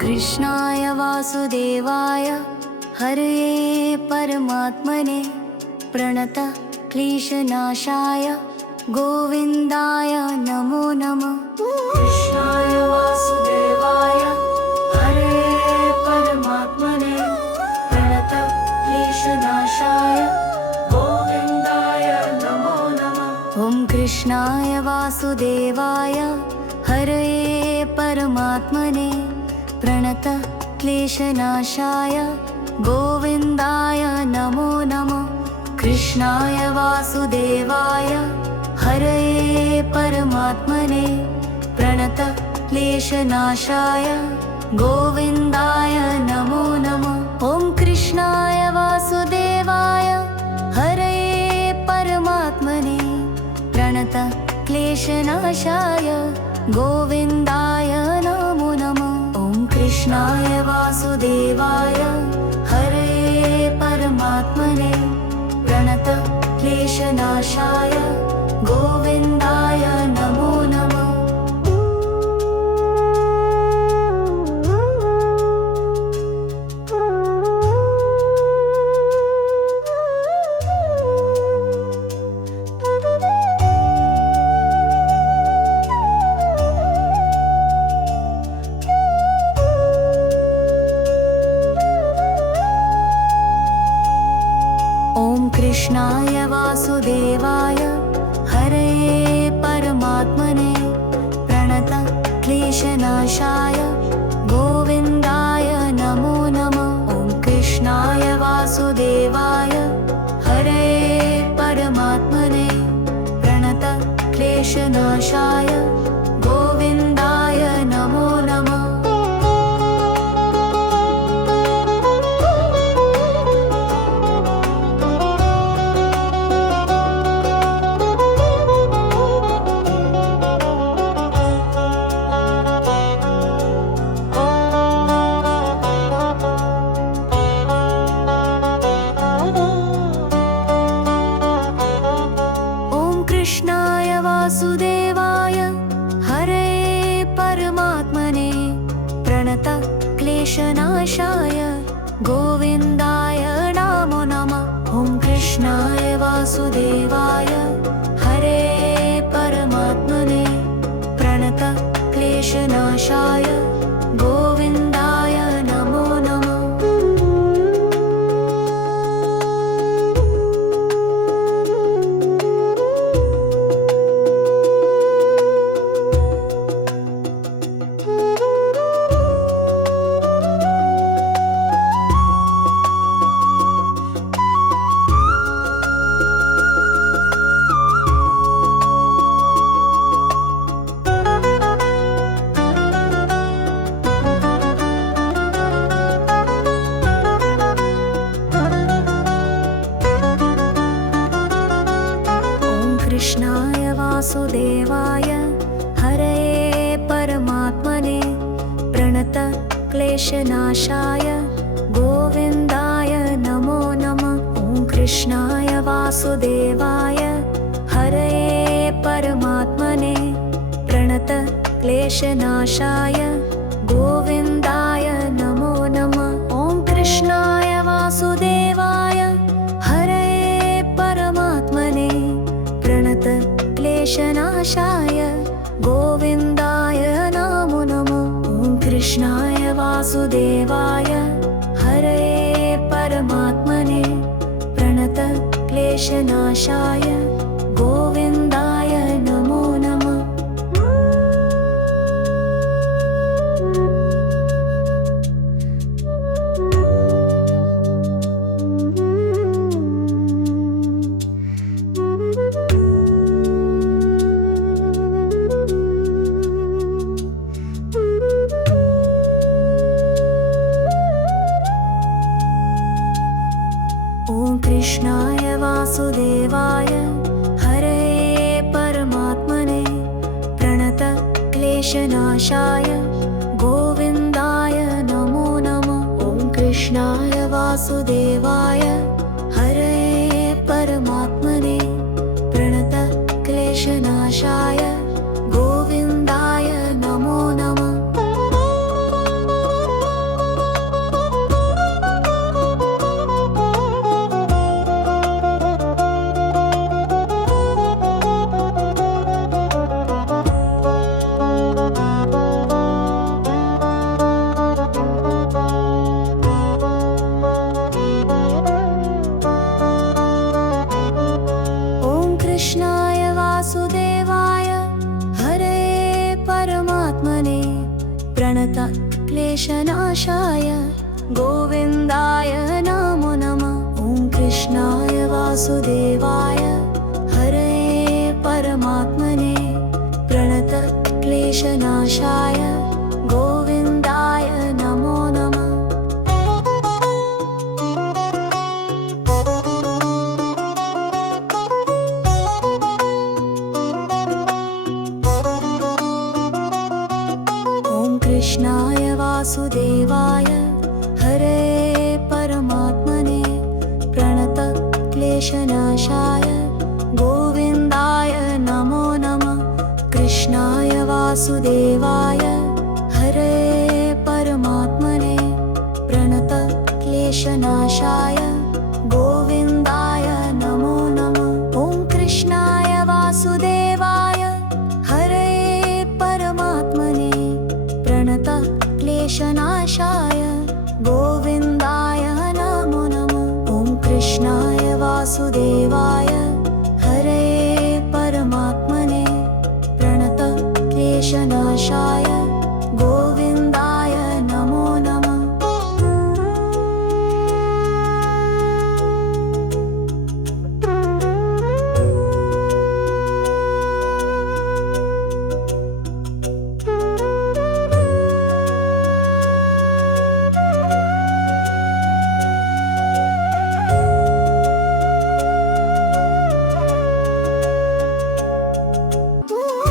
कृष्णाय वासुदेवाय हरये परमात्मने प्रणत क्लेशनाशाय गोविन्दाय नमो नमः। कृष्णाय वासुदेवाय हरये परमात्मने प्रणत क्लेशनाशाय गोविन्दाय नमो नमः। ॐ कृष्णाय वासुदेवाय हरये परमात्मने प्रणत क्लेशनाशाय गोविन्दाय नमो नमः। कृष्णाय वासुदेवाय हरये परमात्मने प्रणत क्लेशनाशाय गोविन्दाय नमो नमः। ॐ कृष्णाय वासुदेवाय हरये परमात्मने प्रणत क्लेशनाशाय गोविन्दाय नमो नमः। ॐ कृष्णाय वासुदेवाय हरये परमात्मने प्रणत क्लेशनाशाय गोविन्दाय नमो नमः। कृष्णाय वासुदेवाय हरये परमात्मने प्रणत क्लेशनाशाय गोविन्दाय नमो नमः। ॐ कृष्णाय वासुदेवाय हरये परमात्मने प्रणत क्लेशनाशाय गोविन्दाय नमो नमः। कृष्णाय वासुदेवाय हरये परमात्मने प्रणत क्लेशनाशाय गोविन्दाय नमो नमः। ॐ कृष्णाय वासुदेवाय हरये परमात्मने प्रणत क्लेशनाशाय गोविन्दाय नमो नमः। कृष्णाय वासुदेवाय हरये परमात्मने प्रणत क्लेशनाशाय गोविन्दाय नमो नमः। ॐ कृष्णाय वासुदेवाय हरये परमात्मने प्रणत क्लेशनाशाय गोविन्दाय नमो नमः। ॐ कृष्णाय वासुदेवाय हरये परमात्मने प्रणत क्लेशनाशाय गोविन्दाय नमो नमः। ॐ कृष्णाय वासुदेवाय हरये परमात्मने प्रणत क्लेशनाशाय गोविन्दाय नमो नमः। कृष्णाय वासुदेवाय हरये परमात्मने प्रणत क्लेशनाशाय गोविन्दाय नमो नमः। ॐ कृष्णाय वासुदेवाय हरये परमात्मने प्रणत क्लेशनाशाय गोविन्दाय नमो नमः। परमात्मने प्रणत क्लेशनाशाय गोविन्दाय नमो नमः। ॐ कृष्णाय वासुदेवाय हरये परमात्मने प्रणत क्लेशनाशाय गोविन्दाय नमो नमः। ॐ कृष्णाय वासुदेवाय हरये परमात्मने प्रणत क्लेशनाशाय गोविन्दाय नमो नमः। कृष्णाय वासुदेवाय हरये परमात्मने प्रणत क्लेशनाशाय गोविन्दाय नमो नमः। ॐ कृष्णाय वासुदेवाय हरये परमात्मने प्रणत क्लेशनाशाय गोविन्दाय नमो नमः। ॐ कृष्णाय वासुदेवाय हरये परमात्मने प्रणत क्लेशनाशाय गोविन्दाय नमो नमः।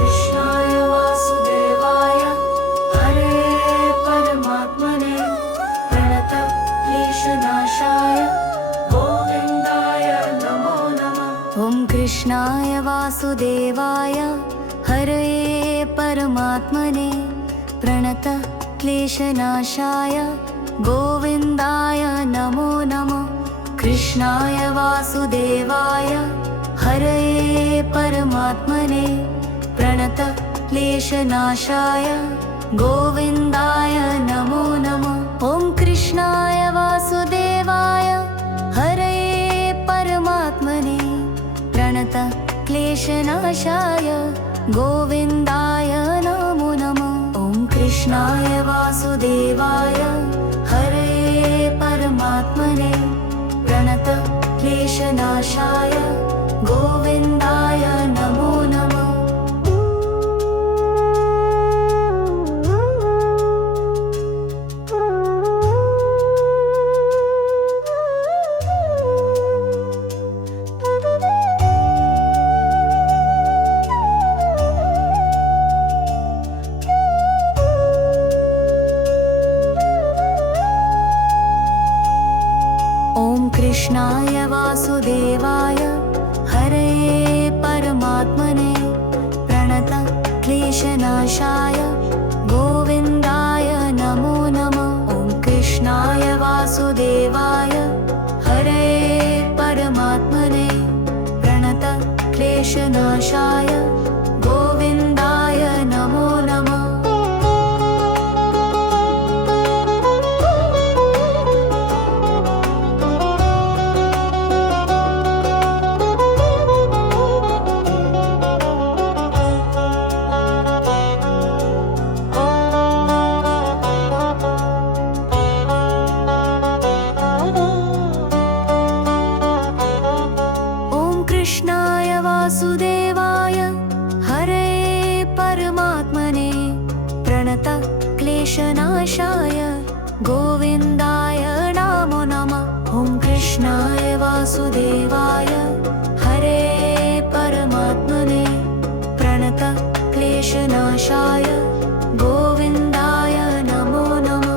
कृष्णाय वासुदेवाय हरये परमात्मने प्रणत क्लेशनाशाय गोविन्दाय नमो नमः। ॐ कृष्णाय वासुदेवाय हरये परमात्मने प्रणत क्लेशनाशाय गोविन्दाय नमो नमः। कृष्णाय वासुदेवाय हरये परमात्मने प्रणत क्लेशनाशाय गोविन्दाय नमो नमः। ॐ कृष्णाय वासुदेवाय हरये परमात्मने प्रणत क्लेशनाशाय गोविन्दाय नमो नमः। ॐ कृष्णाय वासुदेवाय हरये परमात्मने प्रणत क्लेशनाशाय गोविन्दाय नमो नमः। ॐ कृष्णाय वासुदेवाय हरये परमात्मने प्रणत क्लेशनाशाय गोविन्दाय नमो नमः। ॐ कृष्णाय वासुदेवाय हरये परमात्मने प्रणत क्लेशनाशाय गोविन्दाय नमो नमः। ॐ कृष्णाय वासुदेवाय हरये परमात्मने प्रणत क्लेशनाशाय गोविन्दाय नमो नमः। ॐ कृष्णाय वासुदेवाय हरये परमात्मने प्रणत क्लेशनाशाय गोविन्दाय नमो नमः।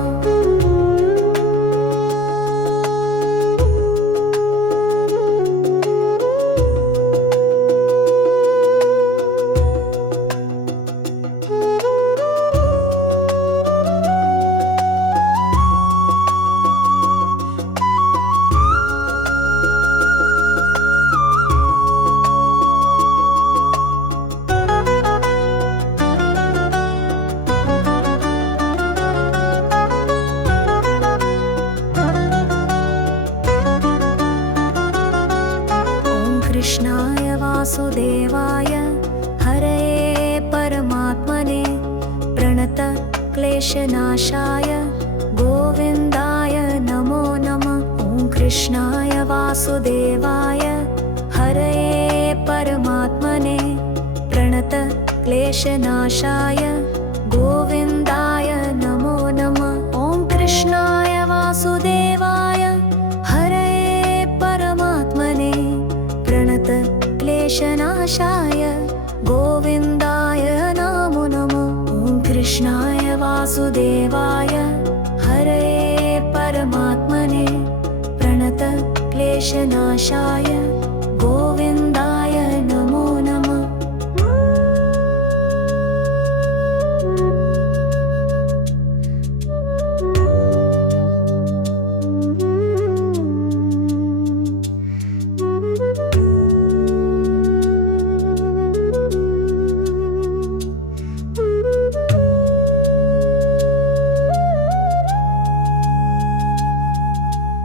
क्लेशनाशाय गोविन्दाय नमो नमः। ॐ कृष्णाय वासुदेवाय हरये परमात्मने प्रणत क्लेशनाशाय गोविन्दाय नमो नमः। ॐ कृष्णाय वासुदेवाय हरये परमात्मने प्रणत क्लेशनाशाय गोविन्दाय नमो नमः। ॐ कृष्णाय वासुदेवाय हरये परमात्मने प्रणत क्लेशनाशाय गोविन्दाय नमो नमः।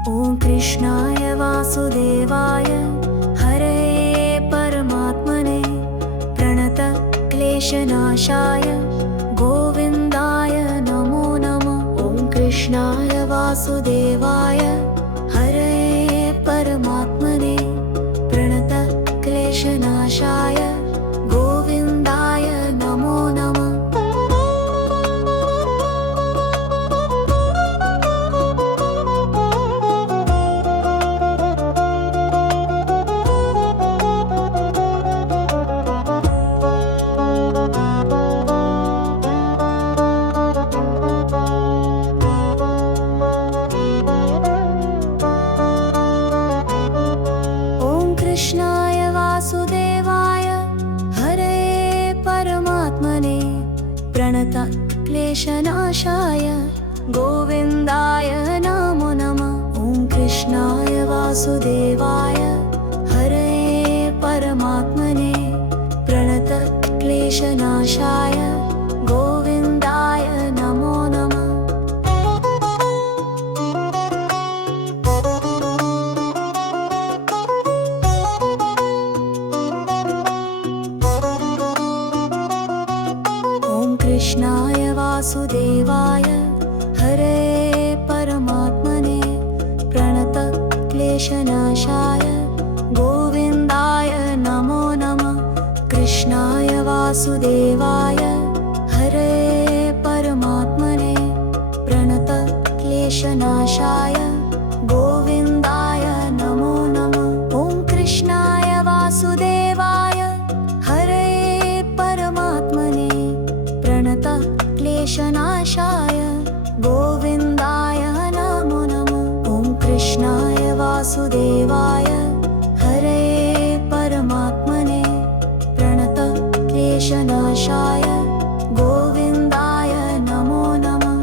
ॐ कृष्णाय वासुदेवाय हरये परमात्मने प्रणत क्लेशनाशाय गोविन्दाय नमो नमः। ॐ कृष्णाय वासुदेवाय हरये परमात्मने प्रणत क्लेशनाशाय गोविन्दाय नमो नमः। कृष्णाय वासुदेवाय हरये परमात्मने प्रणत क्लेशनाशाय गोविन्दाय नमो नमः। ॐ कृष्णाय वासुदेवाय हरये परमात्मने प्रणत क्लेशनाशाय गोविन्दाय नमो नमः। कृष्णाय वासुदेवाय हरये परमात्मने प्रणत क्लेशनाशाय गोविन्दाय नमो नमः। कृष्णाय वासुदेवाय हरये परमात्मने प्रणत क्लेशनाशाय गोविन्दाय नमो नमः। ॐ कृष्णाय वासुदेवाय हरये परमात्मने प्रणत क्लेशनाशाय गोविन्दाय नमो नमः।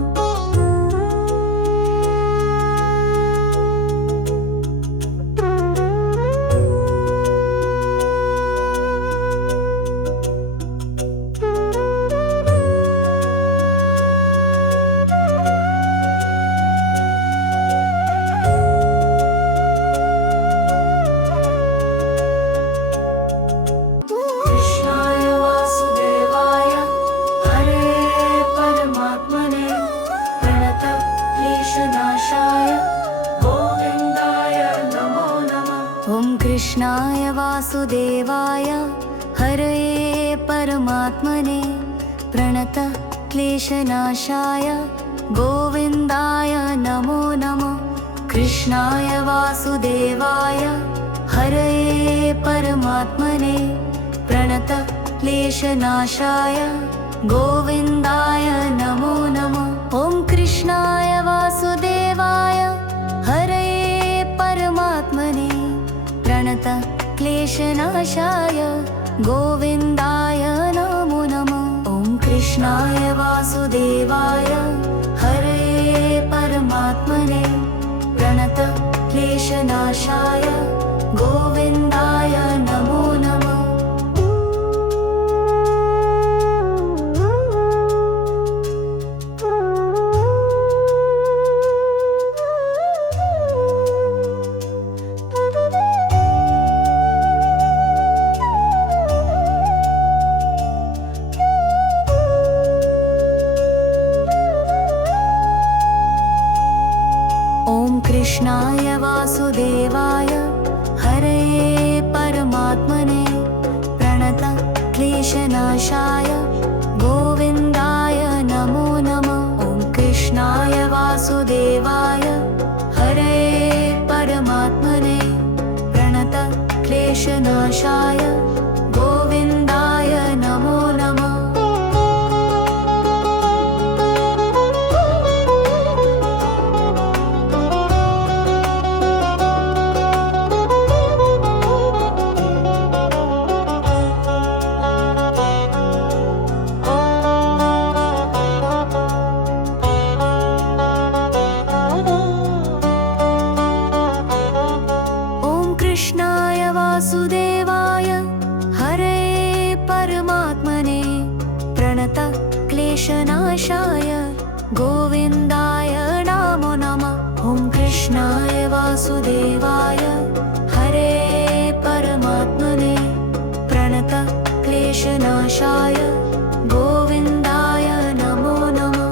ॐ कृष्णाय वासुदेवाय हरये परमात्मने प्रणत क्लेशनाशाय गोविन्दाय नमो नमः। कृष्णाय वासुदेवाय हरये परमात्मने प्रणत क्लेशनाशाय गोविन्दाय नमो नमः। कृष्णाय वासुदेवाय हरये परमात्मने प्रणत क्लेशनाशाय गोविन्दाय नमो नमः। ॐ कृष्णाय वासुदेवाय हरये परमात्मने प्रणत क्लेशनाशाय गोविन्दाय नमो नमः। ॐ कृष्णाय वासुदेवाय हरये परमात्मने प्रणत क्लेशनाशाय गोविन्दाय नमो नमः। कृष्णाय वासुदेवाय हरये परमात्मने प्रणत क्लेशनाशाय गोविन्दाय नमो नमः। ॐ कृष्णाय वासुदेवाय हरये परमात्मने प्रणत क्लेशनाशाय गोविन्दाय नमो नमः। कृष्णाय वासुदेवाय हरये परमात्मने प्रणत क्लेशनाशाय गोविन्दाय नमो नमः। ॐ कृष्णाय वासुदेवाय हरये परमात्मने प्रणत क्लेशनाशाय गोविन्दाय नमो नमः।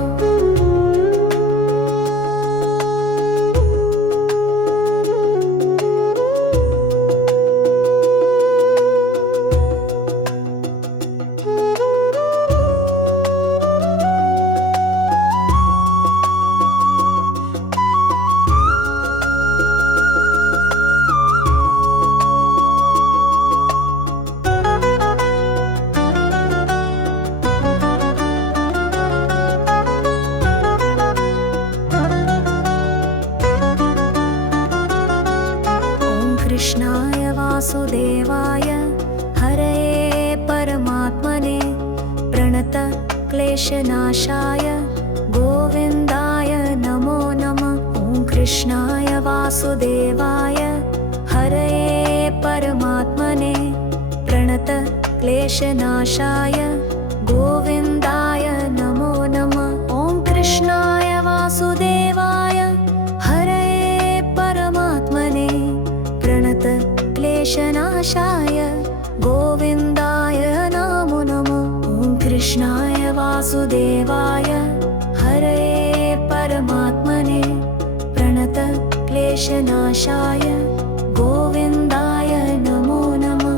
कृष्णाय वासुदेवाय हरये परमात्मने प्रणत क्लेशनाशाय गोविन्दाय नमो नमः। ॐ कृष्णाय वासुदेवाय हरये परमात्मने प्रणत क्लेशनाशाय गोविन्दाय नमो नमः। ॐ कृष्णाय वासुदेवाय हरये परमात्मने प्रणत क्लेशनाशाय गोविन्दाय नमो नमः। ॐ कृष्णाय वासुदेवाय हरये परमात्मने प्रणत क्लेशनाशाय गोविन्दाय नमो नमः।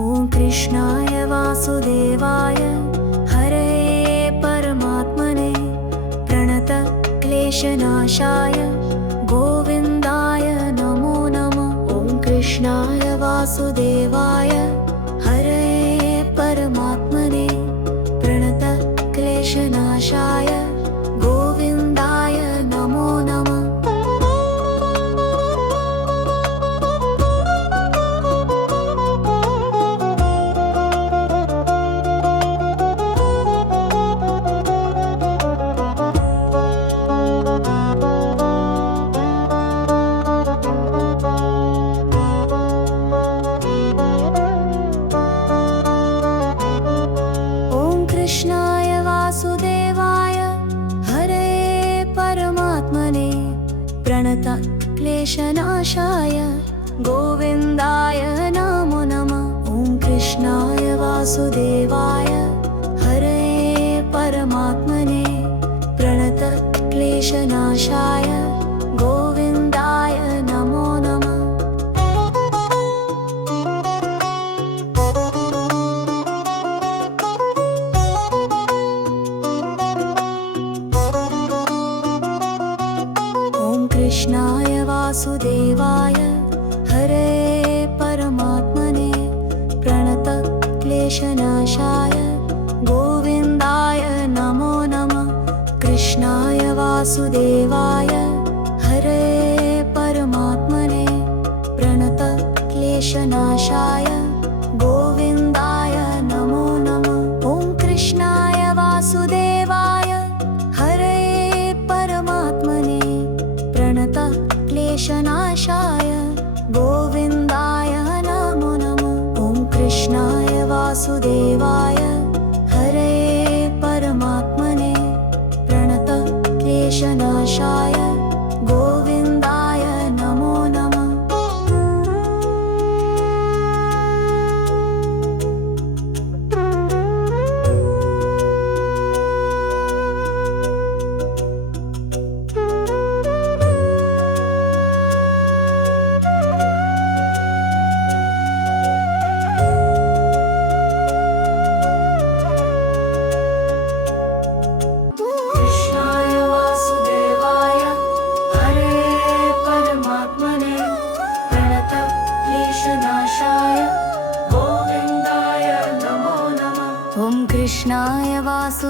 ॐ कृष्णाय वासुदेवाय हरये परमात्मने प्रणत क्लेशनाशाय गोविन्दाय नमो नमः। ॐ कृष्णाय वासुदेवाय हरये परमात्मने प्रणत क्लेशनाशाय गोविन्दाय नमो नमः। कृष्णाय वासुदेवाय हरये परमात्मने प्रणत क्लेशनाशाय गोविन्दाय नमो नमः। ॐ कृष्णाय वासुदेवाय हरये परमात्मने प्रणत क्लेशनाशाय गोविन्दाय नमो नमः। कृष्णाय वासुदेवाय हरये परमात्मने प्रणत क्लेशनाशाय गोविन्दाय नमो नमः। कृष्णाय वासुदेवाय हरये परमात्मने प्रणत क्लेशनाशाय गोविन्दाय नमो नमः। ॐ कृष्णाय वासुदेवाय हरये परमात्मने प्रणत क्लेशनाशाय गोविन्दाय नमो नमः। ॐ कृष्णाय वासुदेवाय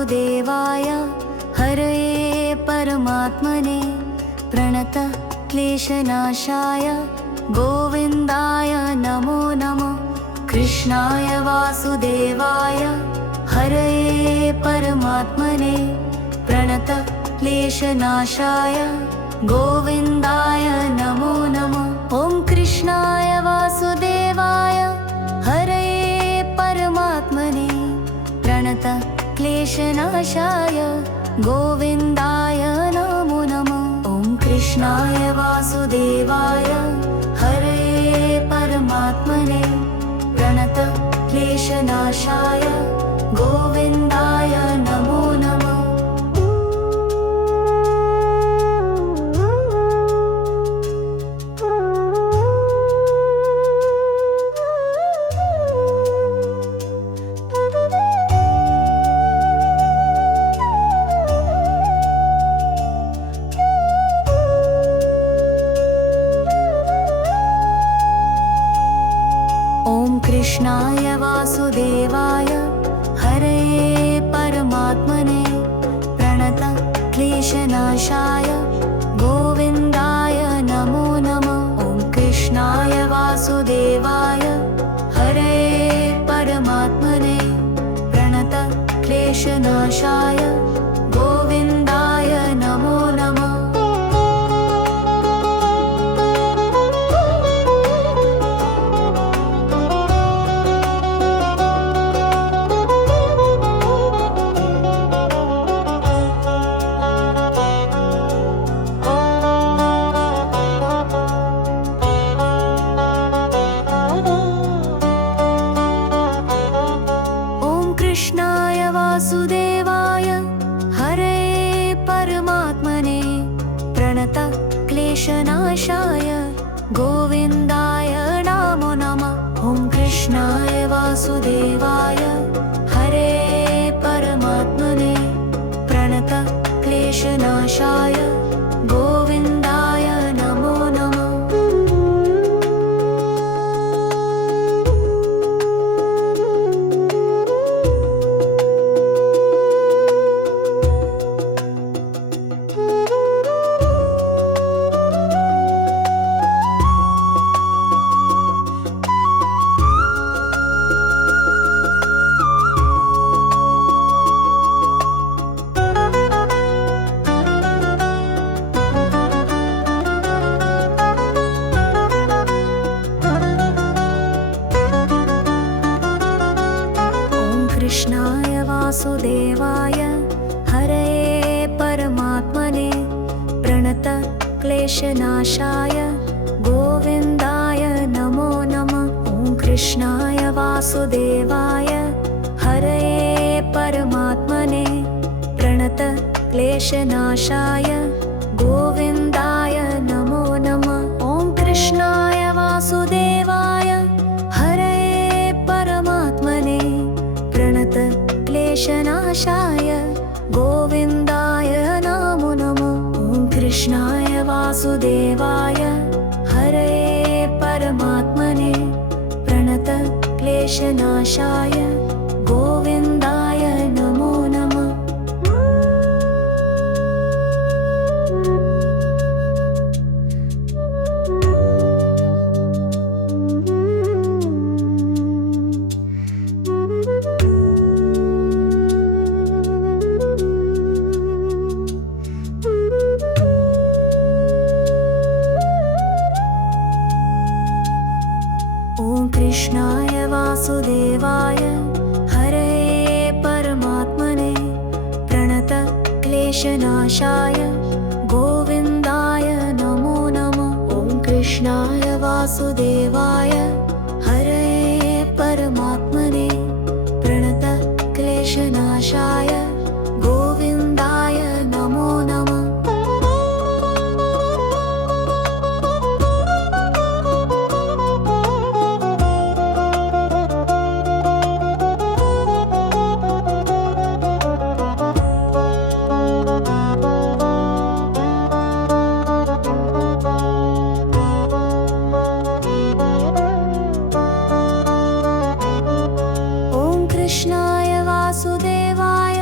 वासुदेवाय हरये परमात्मने प्रणत क्लेशनाशाय गोविन्दाय नमो नमः कृष्णाय वासुदेवाय हरये परमात्मने प्रणत क्लेशनाशाय गोविन्दाय नमो नमः ॐ कृष्णाय वासुदेवाय हरये परमात्मने प्रणत क्लेशनाशाय गोविन्दाय नमो नमः ॐ कृष्णाय वासुदेवाय हरये परमात्मने प्रणत क्लेशनाशाय गोविन्दाय नमो नमः कृष्णाय वासुदेवाय हरये परमात्मने प्रणत क्लेशनाशाय गोविन्दाय नमो नमः ॐ कृष्णाय वासुदेवाय हरये परमात्मने प्रणत क्लेशनाशाय गोविन्दाय नमो नमः कृष्णाय वासुदेवाय हरये परमात्मने प्रणत क्लेशनाशाय गोविन्दाय नमो नमः ॐ कृष्णाय वासुदेवाय हरये परमात्मने प्रणत क्लेशनाशाय गोविन्दाय नमो नमः कृष्णाय वासुदेवाय हरये परमात्मने प्रणत क्लेशनाशाय गोविन्दाय नमो नमः ॐ कृष्णाय वासुदेवाय हरये परमात्मने प्रणत क्लेशनाशाय गोविन्दाय नमो नमः ॐ कृष्णाय वासुदेवाय हरये परमात्मने प्रणत क्लेशनाशाय गोविन्दाय नमो नमः ॐ कृष्णाय वासुदेवाय हरये परमात्मने प्रणत क्लेशनाशाय गोविन्दाय नमो नमः ॐ कृष्णाय वासुदेवाय हरये परमात्मने प्रणत क्लेशनाशाय गोविन्दाय नमो नमः ॐ कृष्णाय वासुदेवाय हरये परमात्मने प्रणत क्लेशनाशाय गोविन्दाय नमो नमः कृष्णाय वासुदेवाय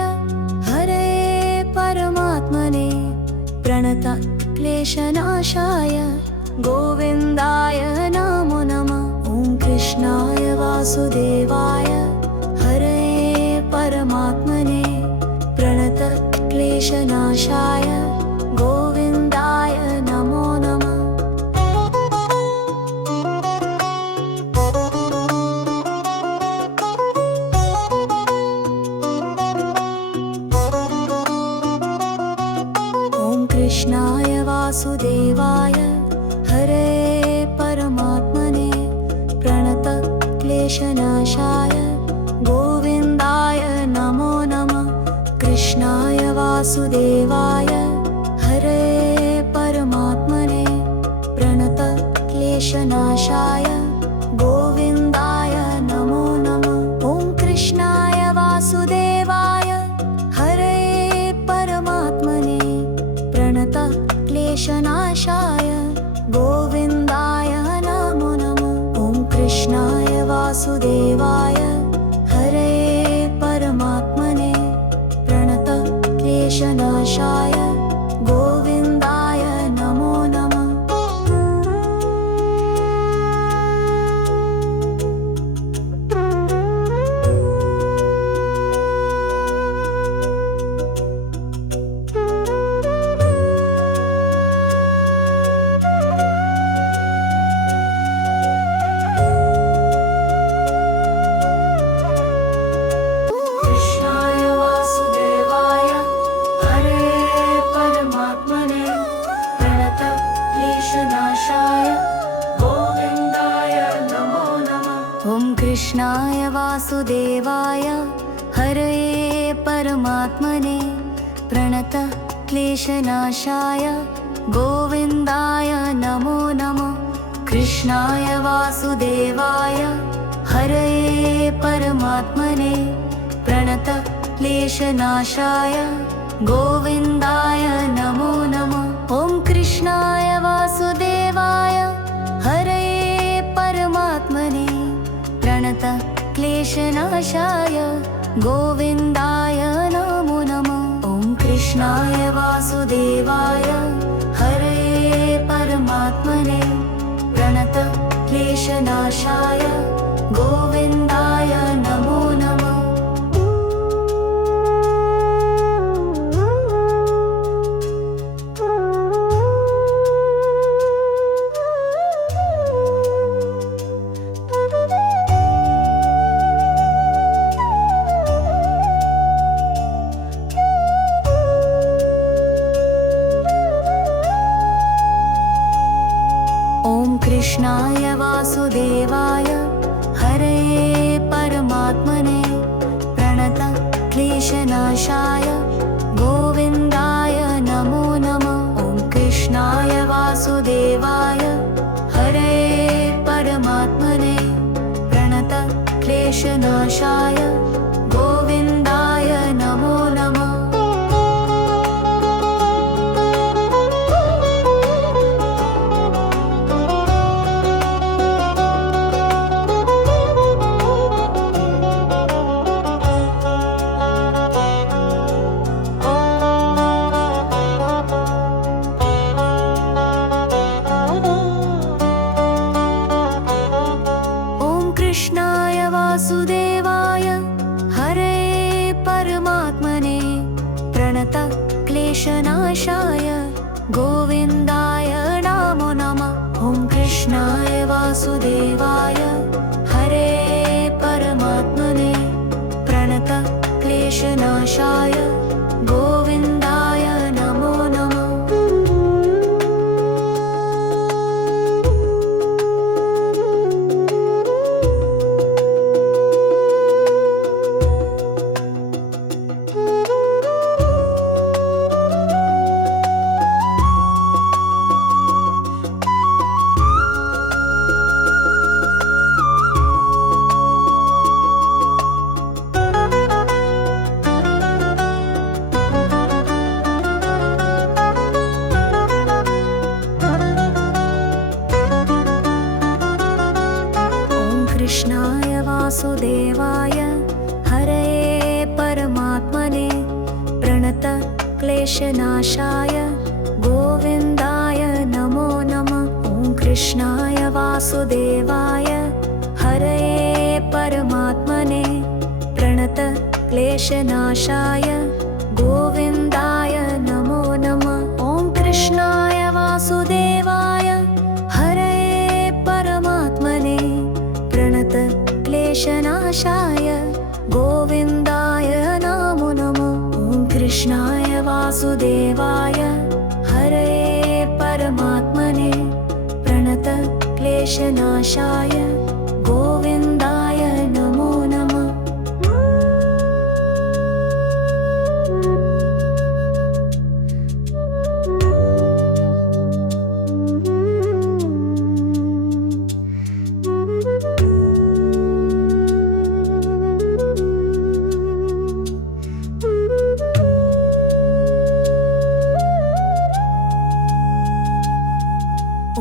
वासुदेवाय हरे परमात्मने प्रणतक्लेशनाशाय गोविन्दाय नमो नमः। ॐ कृष्णाय वासुदेवाय हरे परमात्मने प्रणतक्लेशनाशाय गोविन्दाय नमो नमः। कृष्णाय वासुदेवाय हरे परमात्मने प्रणतक्लेशनाशाय गोविन्दाय नमो नमः। ॐ कृष्णाय वासुदेवाय हरे परमात्मने प्रणतक्लेशनाशाय गोविन्दाय नमो नमः। ॐ कृष्णाय वासुदेवाय हरे परमात्मने प्रणतक्लेशनाशाय गोविन्दाय नमो नमः। कृष्णाय वासुदेवाय हरे परमात्मने प्रणतक्लेशनाशाय गोविन्दाय नमो नमः। ॐ कृष्णाय वासुदेवाय हरे परमात्मने प्रणतक्लेशनाशाय गोविन्दाय नमो नमः। कृष्णाय वासुदेवाय हरे परमात्मने प्रणतक्लेशनाशाय गोविन्दाय नमो नमः। ॐ कृष्णाय वासुदेवाय हरे परमात्मने प्रणतक्लेशनाशाय गोविन्दाय नमो नमः। ॐ कृष्णाय वासुदेवाय हरे परमात्मने प्रणतक्लेशनाशाय गोविन्दाय नमो नमः। ॐ कृष्णाय वासुदेवाय हरे परमात्मने प्रणतक्लेशनाशाय गोविन्दाय नमो नमः। ॐ कृष्णाय वासुदेवाय हरे परमात्मने प्रणतक्लेशनाशाय गोविन्दाय नमो नमः। कृष्णाय वासुदेवाय हरे परमात्मने प्रणतक्लेशनाशाय गोविन्दाय नमो नमः। ॐ कृष्णाय वासुदेवाय हरे परमात्मने प्रणतक्लेशनाशाय गोविन्दाय नमो नमः। कृष्णाय वासुदेवाय हरे परमात्मने प्रणतक्लेशनाशाय गोविन्दाय नमो नमः। ॐ कृष्णाय वासुदेवाय हरे क्लेशनाशाय गोविन्दाय नमो नमः। ॐ कृष्णाय वासुदेवाय हरये परमात्मने प्रणत क्लेशनाशाय गोविन्दाय नमो नमः। ॐ कृष्णाय वासुदेवाय हरये परमात्मने प्रणत क्लेशनाशाय गोविन्दाय नमो नमः।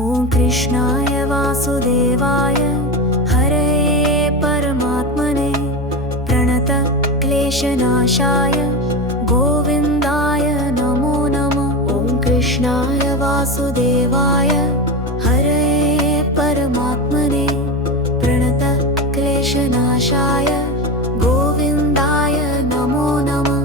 ॐ कृष्णाय वासुदेवाय हरये परमात्मने प्रणत क्लेशनाशाय गोविन्दाय नमो नमः। ॐ कृष्णाय वासुदेवाय हरये परमात्मने प्रणत क्लेशनाशाय गोविन्दाय नमो नमः।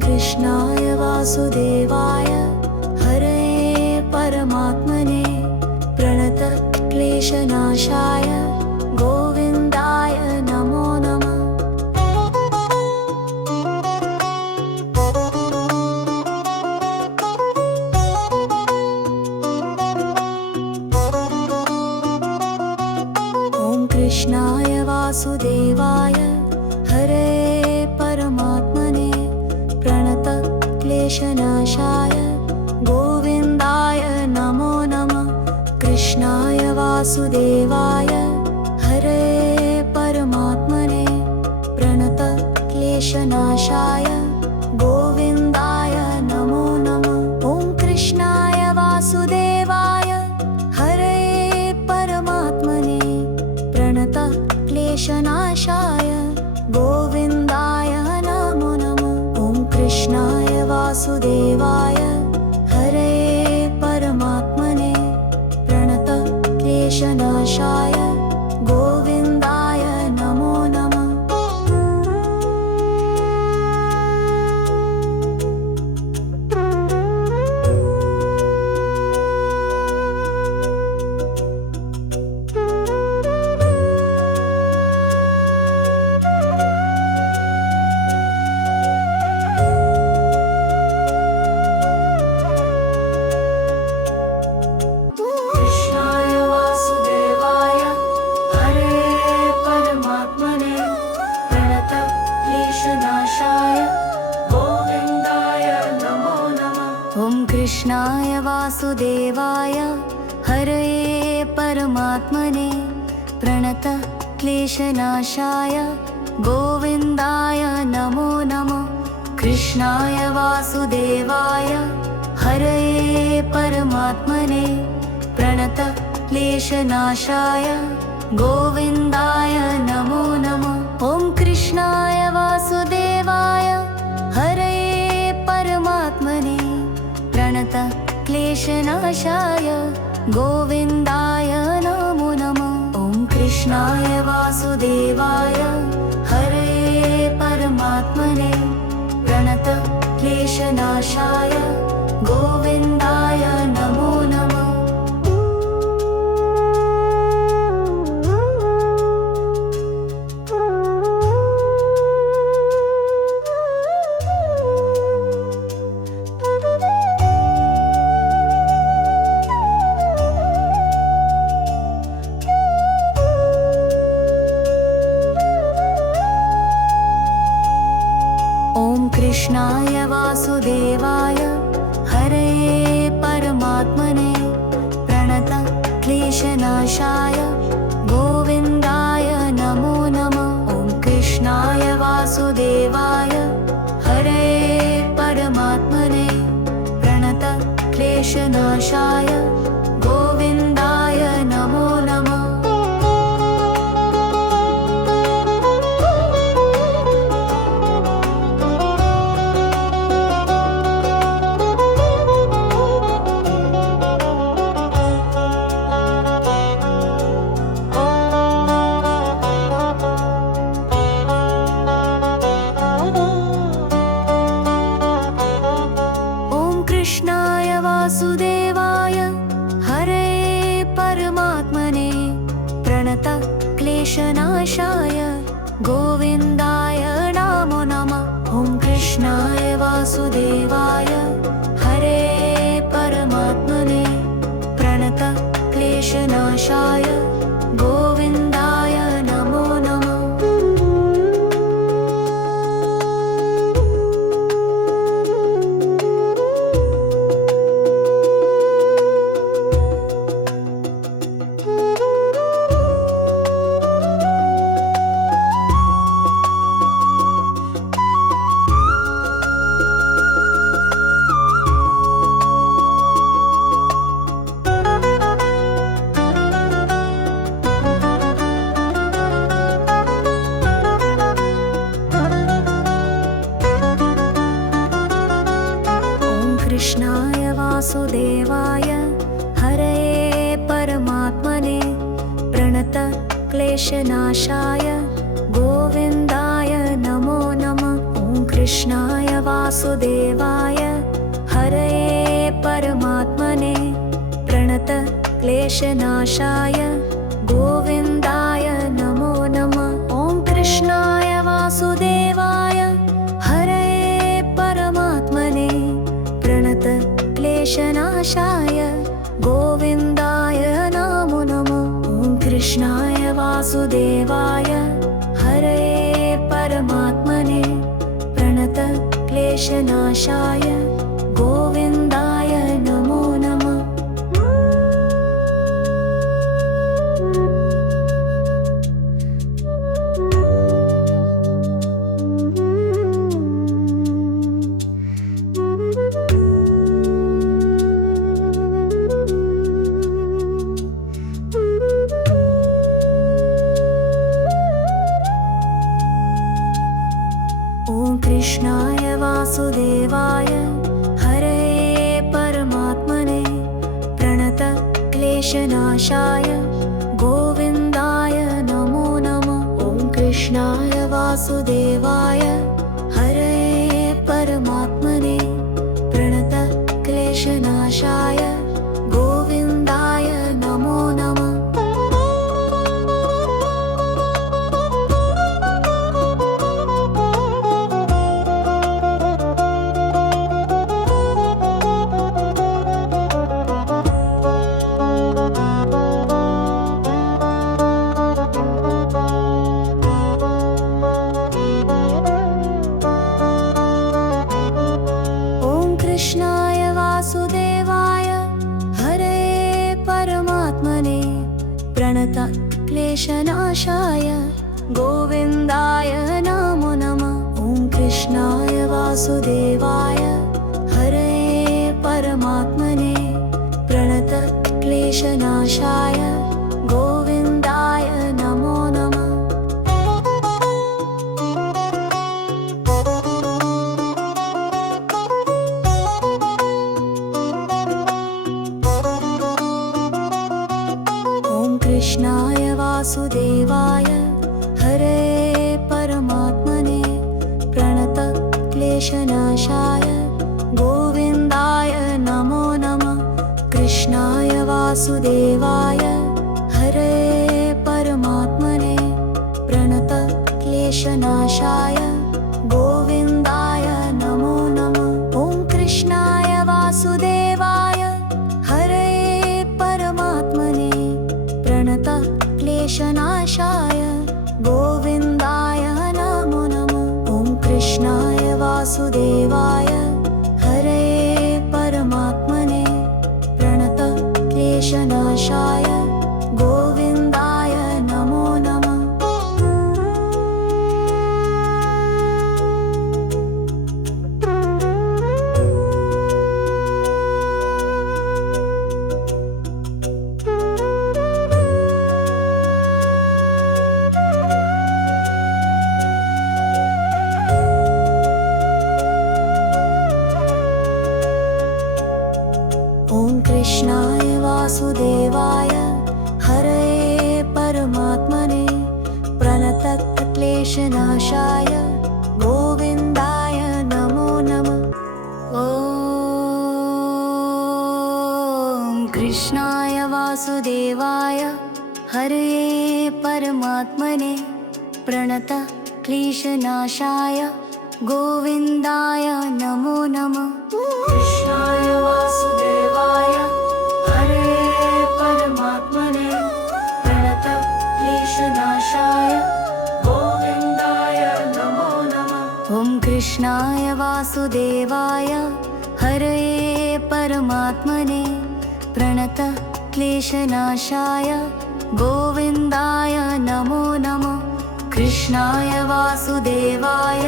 कृष्णाय वासुदेवाय हरये परमात्मने प्रणत क्लेशनाशाय गोविन्दाय नमो नमः। ॐ कृष्णाय वासुदेवाय हरये परमात्मने प्रणत क्लेशनाशाय गोविन्दाय नमो नमः। कृष्णाय वासुदेवाय हरये परमात्मने प्रणत क्लेशनाशाय गोविन्दाय नमो नमः। कृष्णाय वासुदेवाय हरये परमात्मने प्रणत क्लेशनाशाय गोविन्दाय नमो नमः। ॐ कृष्णाय वासुदेवाय हरये परमात्मने प्रणत क्लेशनाशाय गोविन्दाय नमो नमः। ॐ कृष्णाय वासुदेवाय हरये परमात्मने प्रणत क्लेशनाशाय गोविन्दाय नमो नमः। कृष्णाय वासुदेवाय हरये परमात्मने प्रणत क्लेशनाशाय गोविन्दाय नमो नमः। कृष्णाय वासुदेवाय हरये परमात्मने प्रणत क्लेशनाशाय गोविन्दाय नमो नमः। ॐ कृष्णाय वासुदेवाय हरये परमात्मने प्रणत क्लेशनाशाय गोविन्दाय नमो नमः। ॐ कृष्णाय वासुदेवाय हरये परमात्मने प्रणत क्लेशनाशाय गोविन्दाय नमो नमः। कृष्णाय वासुदेवाय हरये परमात्मने प्रणत क्लेशनाशाय क्लेशनाशाय गोविन्दाय नमो नमः। ॐ कृष्णाय वासुदेवाय हरे परमात्मने प्रणतक्लेशनाशाय गोविन्दाय नमो नमः। कृष्णाय वासुदेवाय हरे परमात्मने प्रणतक्लेशनाशाय गोविन्दाय नमो नमः। ॐ कृष्णाय वासुदेवाय हरे परमात्मने प्रणतक्लेशनाशाय गोविन्दाय नमो नमः। कृष्णाय वासुदेवाय हरे परमात्मने प्रणतक्लेशनाशाय गोविन्दाय नमो नमः। ॐ कृष्णाय वासुदेवाय हरे परमात्मने प्रणतक्लेशनाशाय गोविन्दाय नमो नमः। ॐ कृष्णाय वासुदेवाय हरे परमात्मने प्रणतक्लेशनाशाय गोविन्दाय नमो नमः। ॐ कृष्णाय वासुदेवाय हरे परमात्मने प्रणतक्लेशनाशाय गोविन्दाय नमो नमः। कृष्णाय वासुदेवाय हरे परमात्मने प्रणतक्लेशनाशाय गोविन्दाय नमो नमः। ॐ कृष्णाय वासुदेवाय हरे परमात्मने प्रणतक्लेशनाशाय गोविन्दाय नमो नमः। कृष्णाय वासुदेवाय हरे परमात्मने प्रणतक्लेशनाशाय गोविन्दाय नमो नमः। ॐ कृष्णाय वासुदेवाय हरे परमात्मने प्रणतक्लेशनाशाय गोविन्दाय नमो नमः। कृष्णाय वासुदेवाय हरे परमात्मने प्रणतक्लेशनाशाय गोविन्दाय नमो नमः। कृष्णाय वासुदेवाय हरे परमात्मने प्रणतक्लेशनाशाय गोविन्दाय नमो नमः। ॐ कृष्णाय वासुदेवाय हरे परमात्मने प्रणतक्लेशनाशाय गोविन्दाय नमो नमः। ॐ कृष्णाय वासुदेवाय हरे परमात्मने प्रणतक्लेशनाशाय कृष्णाय वासुदेवाय हरये परमात्मने प्रणतक्लेशनाशाय गोविन्दाय नमो नमः। ॐ कृष्णाय वासुदेवाय हरये परमात्मने प्रणतक्लेशनाशाय गोविन्दाय नमो नमः। कृष्णाय वासुदेवाय हरये परमात्मने प्रणतक्लेशनाशाय गोविन्दाय नमो नमः। ॐ कृष्णाय वासुदेवाय हरये परमात्मने प्रणतक्लेशनाशाय गोविन्दाय नमो नमः। कृष्णाय वासुदेवाय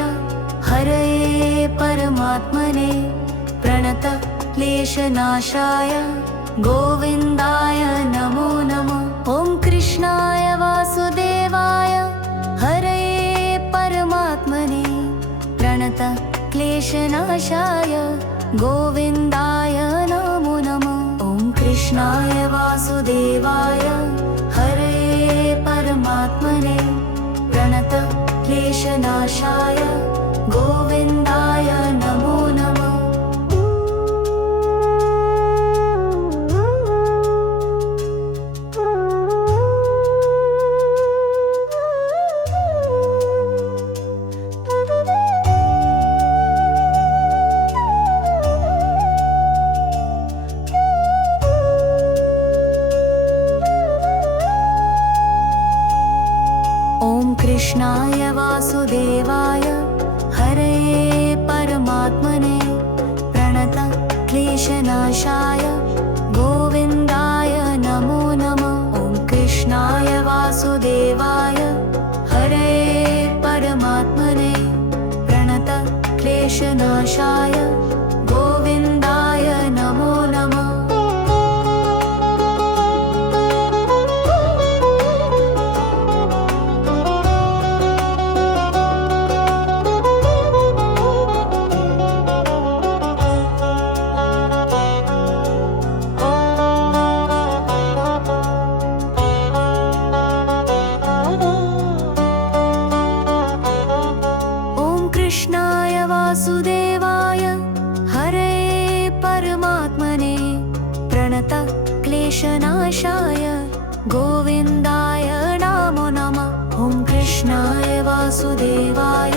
हरये परमात्मने प्रणतक्लेशनाशाय गोविन्दाय नमो नमः। ॐ कृष्णाय वासुदेवाय हरये परमात्मने प्रणतक्लेशनाशाय गोविन्दाय नमो नमः। ॐ कृष्णाय वासुदेवाय हरये परमात्मने प्रणतक्लेशनाशाय गोविन्दाय नमो नमः। कृष्णाय वासुदेवाय हरये परमात्मने प्रणतक्लेशनाशाय गोविन्दाय नमो नमः। ॐ कृष्णाय वासुदेवाय हरये परमात्मने प्रणतक्लेशनाशाय गोविन्दाय नमो नमः। कृष्णाय वासुदेवाय हरये परमात्मने प्रणतक्लेशनाशाय गोविन्दाय नमो नमः। ॐ कृष्णाय वासुदेवाय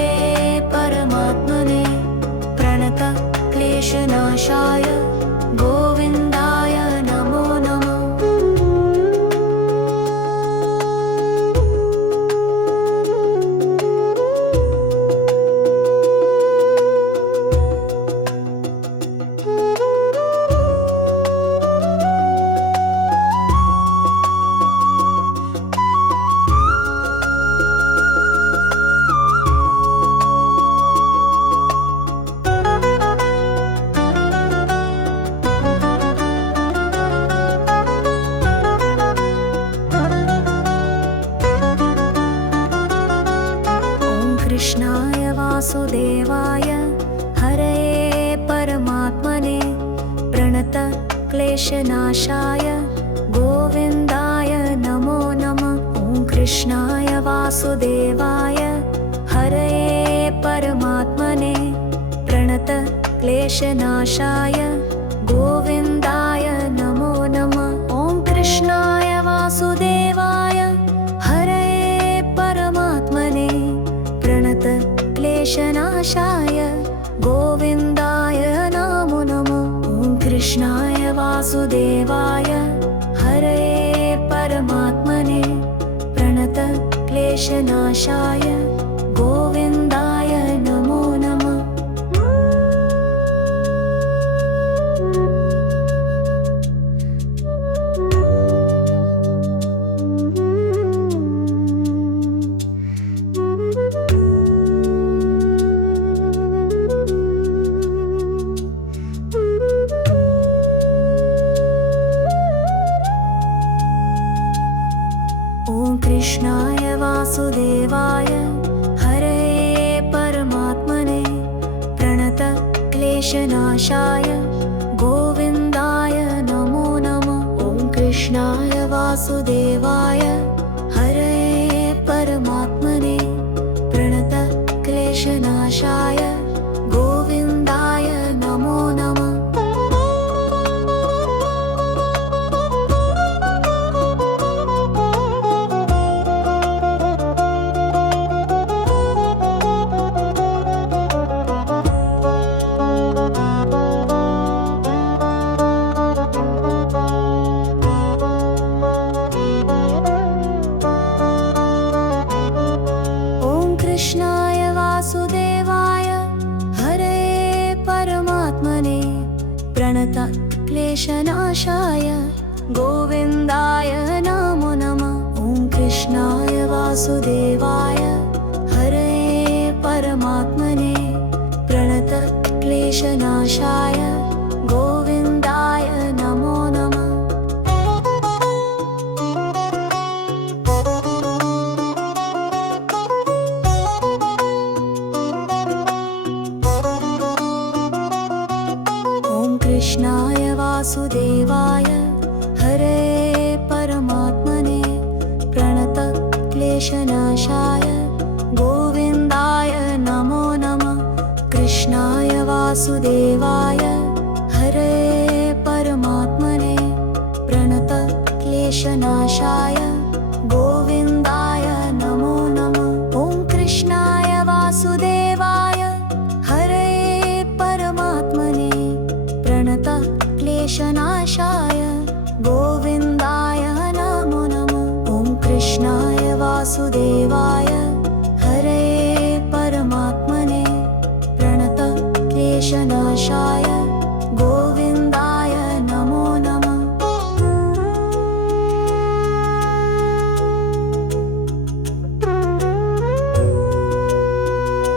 हरये परमात्मने प्रणतक्लेशनाशाय गोविन्दाय नमो नमः। कृष्णाय वासुदेवाय हरये परमात्मने प्रणतक्लेशनाशाय गोविन्दाय नमो नमः। ॐ कृष्णाय वासुदेवाय हरये परमात्मने प्रणतक्लेशनाशाय गोविन्दाय नमो नमः। ॐ कृष्णाय वासुदेवाय हरये परमात्मने प्रणतक्लेशनाशाय गोविन्दाय नमो नमः। ॐ कृष्णाय वासुदेवाय हरये परमात्मने प्रणतक्लेशनाशाय गोविन्दाय नमो नमः। कृष्णाय वासुदेवाय हरये परमात्मने प्रणतक्लेशनाशाय गोविन्दाय कृष्णाय वासुदेवाय हरये परमात्मने प्रणतक्लेशनाशाय गोविन्दाय नमो नमः। कृष्णाय वासुदेवाय हरये परमात्मने प्रणतक्लेशनाशाय गोविन्दाय नमो नमः। ॐ कृष्णाय वासुदेवाय हरये परमात्मने प्रणतक्लेशनाशाय गोविन्दाय नमो नमः। कृष्णाय वासुदेवाय हरये परमात्मने प्रणतक्लेशनाशाय गोविन्दाय नमो नमः। कृष्णाय वासुदेवाय हरये परमात्मने प्रणतक्लेशनाशाय गोविन्दाय नमो नमः। ॐ कृष्णाय वासुदेवाय हरये परमात्मने प्रणतक्लेशनाशाय गोविन्दाय नमो नमः।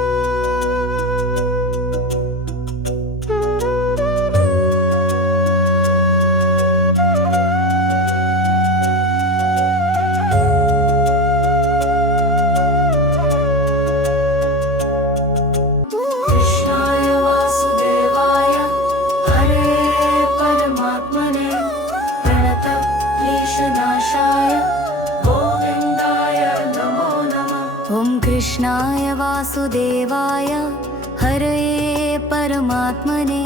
ॐ कृष्णाय वासुदेवाय हरये परमात्मने प्रणतक्लेशनाशाय गोविन्दाय नमो नमः। कृष्णाय वासुदेवाय हरये परमात्मने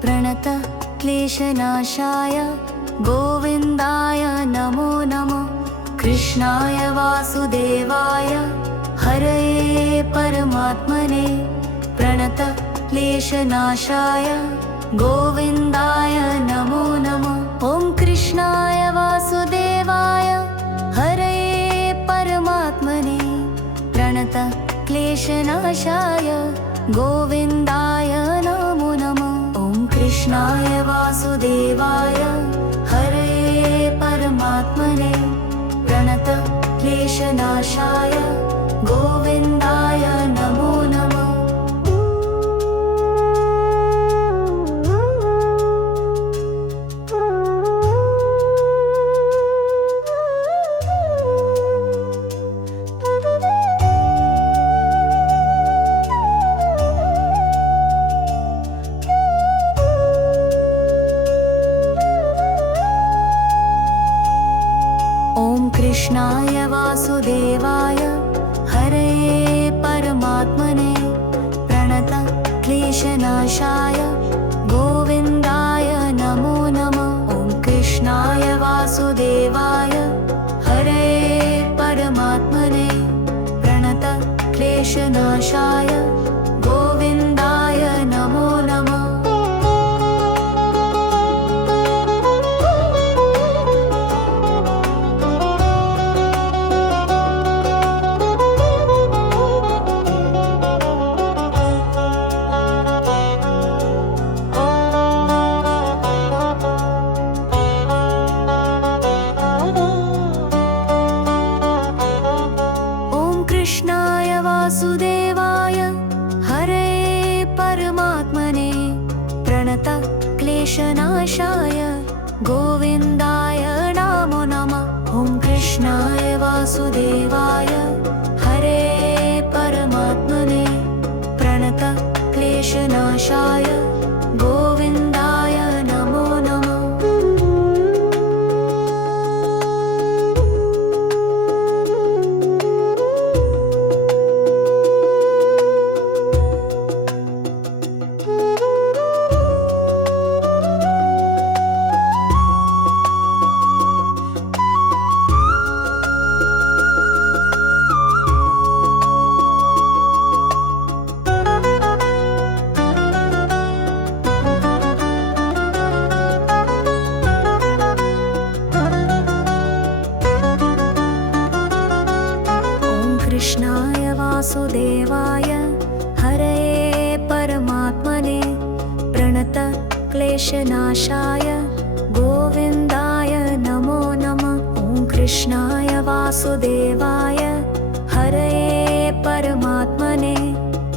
प्रणतक्लेशनाशाय गोविन्दाय नमो नमः। कृष्णाय वासुदेवाय हरये परमात्मने प्रणतक्लेशनाशाय गोविन्दाय नमो नमः। ॐ कृष्णाय वासुदेवाय हरये परमात्मने प्रणतक्लेशनाशाय गोविन्दाय नमो नमः। ॐ कृष्णाय वासुदेवाय हरये परमात्मने प्रणतक्लेशनाशाय गोविन्दाय नमो नमः। कृष्णाय वासुदेवाय हरये परमात्मने प्रणतक्लेशनाशाय गोविन्दाय नमो नमः। ॐ कृष्णाय वासुदेवाय हरये परमात्मने प्रणतक्लेशनाशाय गोविन्दाय नमो नमः। कृष्णाय वासुदेवाय हरये परमात्मने प्रणतक्लेशनाशाय गोविन्दाय नमो नमः। ॐ कृष्णाय वासुदेवाय हरये परमात्मने प्रणतक्लेशनाशाय गोविन्दाय नमो नमः। क्लेशनाशाय गोविन्दाय नमो नमः। ॐ कृष्णाय वासुदेवाय हरये परमात्मने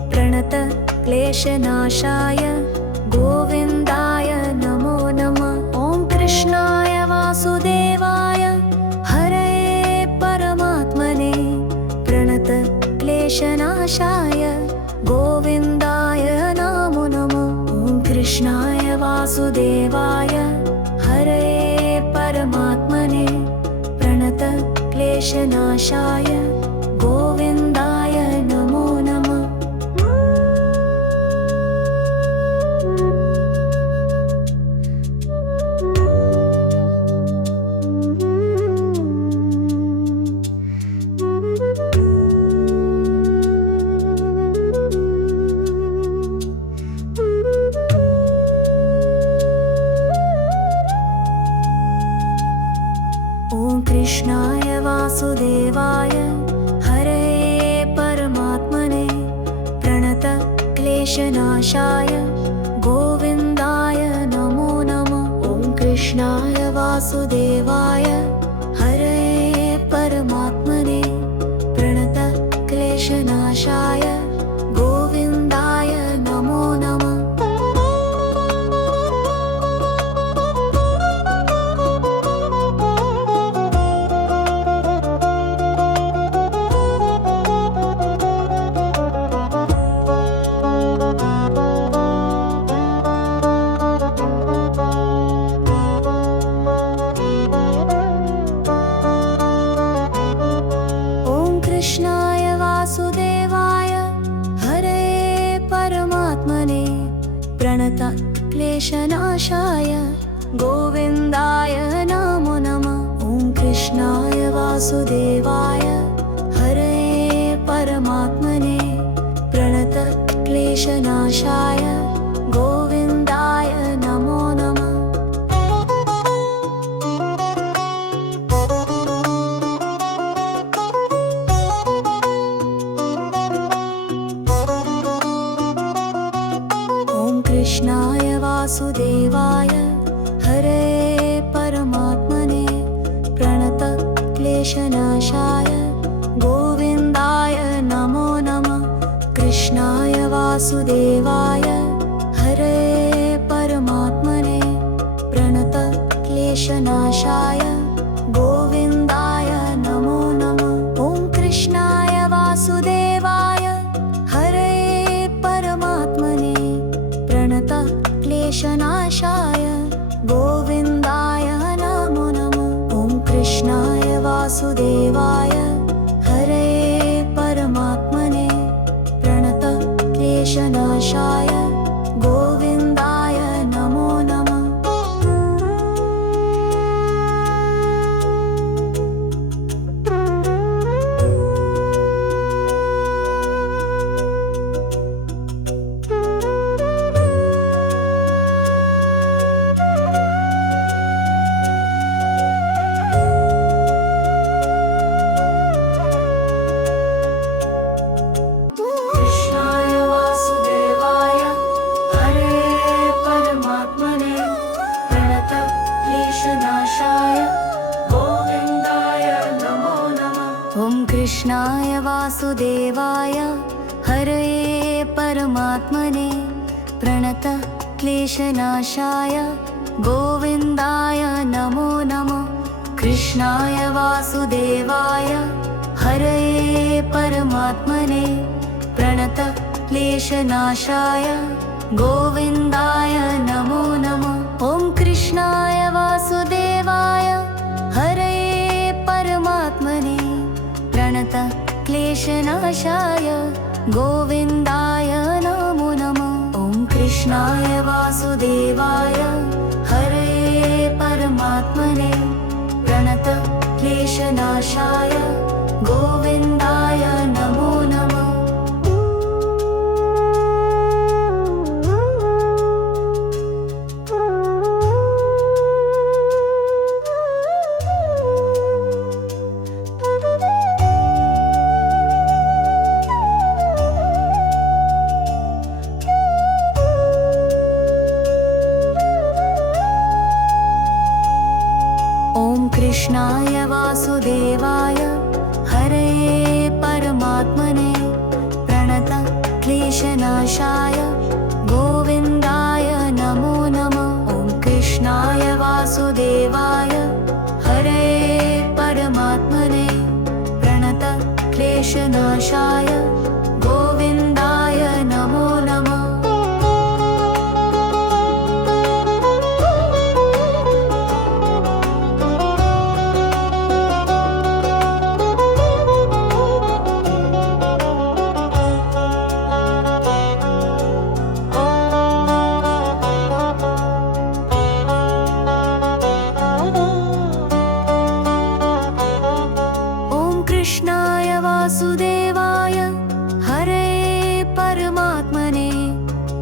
प्रणत क्लेशनाशाय गोविन्दाय नमो नमः। ॐ कृष्णाय वासुदेवाय हरये परमात्मने प्रणत क्लेशनाशाय गोविन्दाय नमो नमः। ॐ कृष्णाय वासुदेवाय हरये परमात्मने प्रणत क्लेशनाशाय गोविन्दाय नमो नमः। ॐ कृष्णाय वासुदेवाय हरये परमात्मने प्रणत क्लेशनाशाय गोविन्दाय नमो नमः। ॐ कृष्णाय वासुदेवाय हरये परमात्मने प्रणत क्लेशनाशाय गोविन्दाय नमो नमः। कृष्णाय वासुदेवाय हरये परमात्मने प्रणत क्लेशनाशाय गोविन्दाय नमो नमः। ॐ कृष्णाय वासुदेवाय हरये परमात्मने प्रणत क्लेशनाशाय गोविन्दाय नमो नमः। कृष्णाय वासुदेवाय हरये परमात्मने प्रणत क्लेशनाशाय गोविन्दाय नमो नमः। कृष्णाय वासुदेवाय हरये परमात्मने प्रणत क्लेशनाशाय गोविन्दाय नमो नमः। ॐ कृष्णाय वासुदेवाय हरये परमात्मने प्रणत क्लेशनाशाय गोविन्दाय नमो नमः। ॐ कृष्णाय वासुदेवाय हरये परमात्मने प्रणत क्लेशनाशाय गोविन्दाय नमो नमः। कृष्णाय वासुदेवाय हरये परमात्मने प्रणत क्लेशनाशाय गोविन्दाय नमो नमः। कृष्णाय वासुदेवाय हरये परमात्मने प्रणत क्लेशनाशाय गोविन्दाय नमो नमः। ॐ कृष्णाय वासुदेवाय हरये परमात्मने प्रणत क्लेशनाशाय गोविन्दाय नमो नमः। ॐ कृष्णाय वासुदेवाय हरये परमात्मने प्रणत क्लेशनाशाय गोविन्दाय नमो नमः। कृष्णाय वासुदेवाय हरये परमात्मने प्रणतक्लेशनाशाय गोविन्दाय नमो नमः। ॐ कृष्णाय वासुदेवाय हरये परमात्मने प्रणतक्लेशनाशाय गोविन्दाय नमो नमः। कृष्णाय वासुदेवाय हरये परमात्मने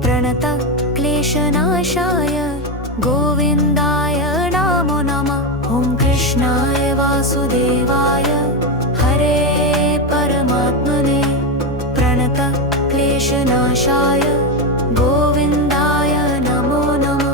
प्रणतक्लेशनाशाय गोविन्दाय नमो नमः। ॐ कृष्णाय वासुदेवाय हरये परमात्मने प्रणतक्लेशनाशाय गोविन्दाय नमो नमः।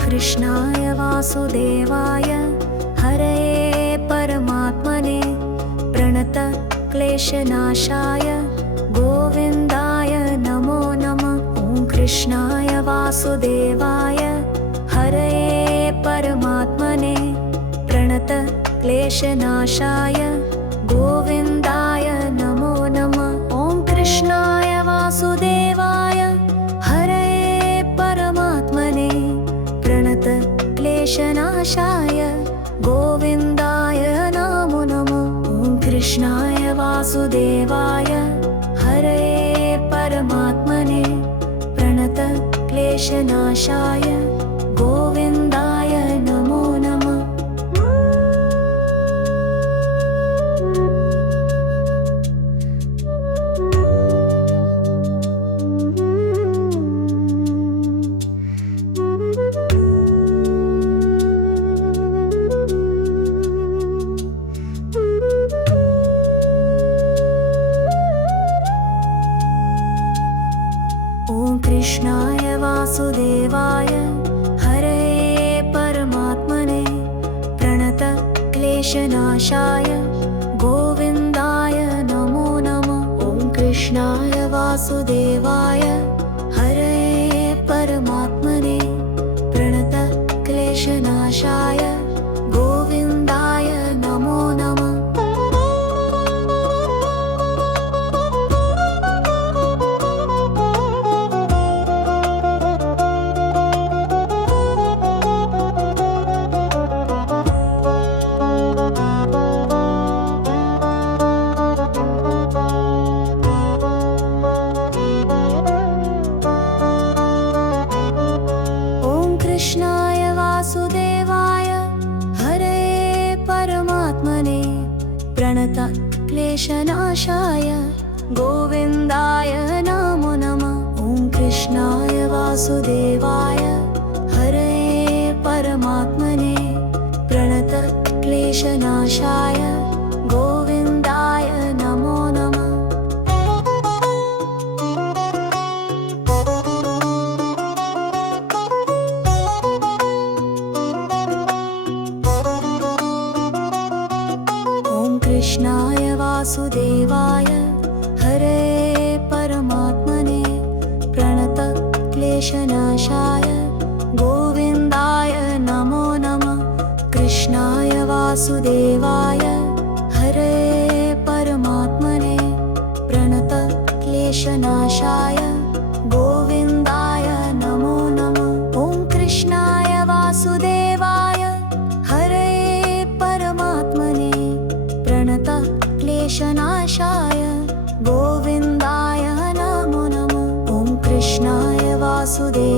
कृष्णाय वासुदेवाय हरये परमात्मने प्रणतक्लेशनाशाय गोविन्दाय नमो नमः। ॐ कृष्णाय वासुदेवाय हरये परमात्मने प्रणतक्लेशनाशाय गोविन्दाय नमो नमः। ॐ कृष्णाय वासुदेवाय हरये परमात्मने प्रणतक्लेशनाशाय गोविन्दाय नमो नमः। ॐ कृष्णाय वासुदेवाय हरये परमात्मने प्रणतक्लेशनाशाय गोविन्दाय नमो नमः। कृष्णाय वासुदेवाय हरये परमात्मने प्रणतक्लेशनाशाय गोविन्दाय नमो नमः। ॐ कृष्णाय वासुदेवाय हरये परमात्मने प्रणतक्लेशनाशाय गोविन्दाय नमो नमः। कृष्णाय वासुदेवाय हरये परमात्मने प्रणतक्लेशनाशाय गोविन्दाय नमो नमः। ॐ कृष्णाय वासुदेवाय हरये परमात्मने प्रणतक्लेशनाशाय गोविन्दाय नमो नमः। कृष्णाय वासुदेवाय हरये परमात्मने प्रणतक्लेशनाशाय गोविन्दाय नमो नमः। कृष्णाय वासुदेवाय हरये परमात्मने प्रणतक्लेशनाशाय गोविन्दाय नमो नमः। ॐ कृष्णाय वासुदेवाय हरये परमात्मने प्रणतक्लेशनाशाय गोविन्दाय नमो नमः। ॐ कृष्णाय वासुदेवाय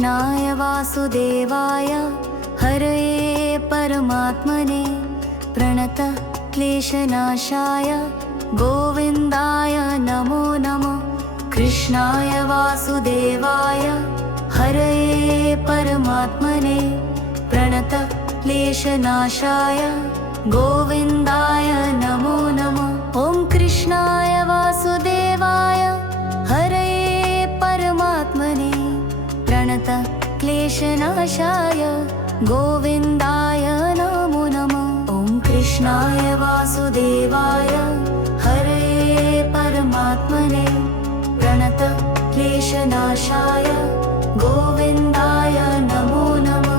कृष्णाय वासुदेवाय हरये परमात्मने प्रणत क्लेशनाशाय गोविन्दाय नमो नमः। कृष्णाय वासुदेवाय हरये परमात्मने प्रणत क्लेशनाशाय गोविन्दाय नमो नमः। ॐ कृष्णाय वासुदेवाय हरये परमात्मने प्रणत क्लेशनाशाय गोविन्दाय नमो नमः। ॐ कृष्णाय वासुदेवाय हरये परमात्मने प्रणत क्लेशनाशाय गोविन्दाय नमो नमः।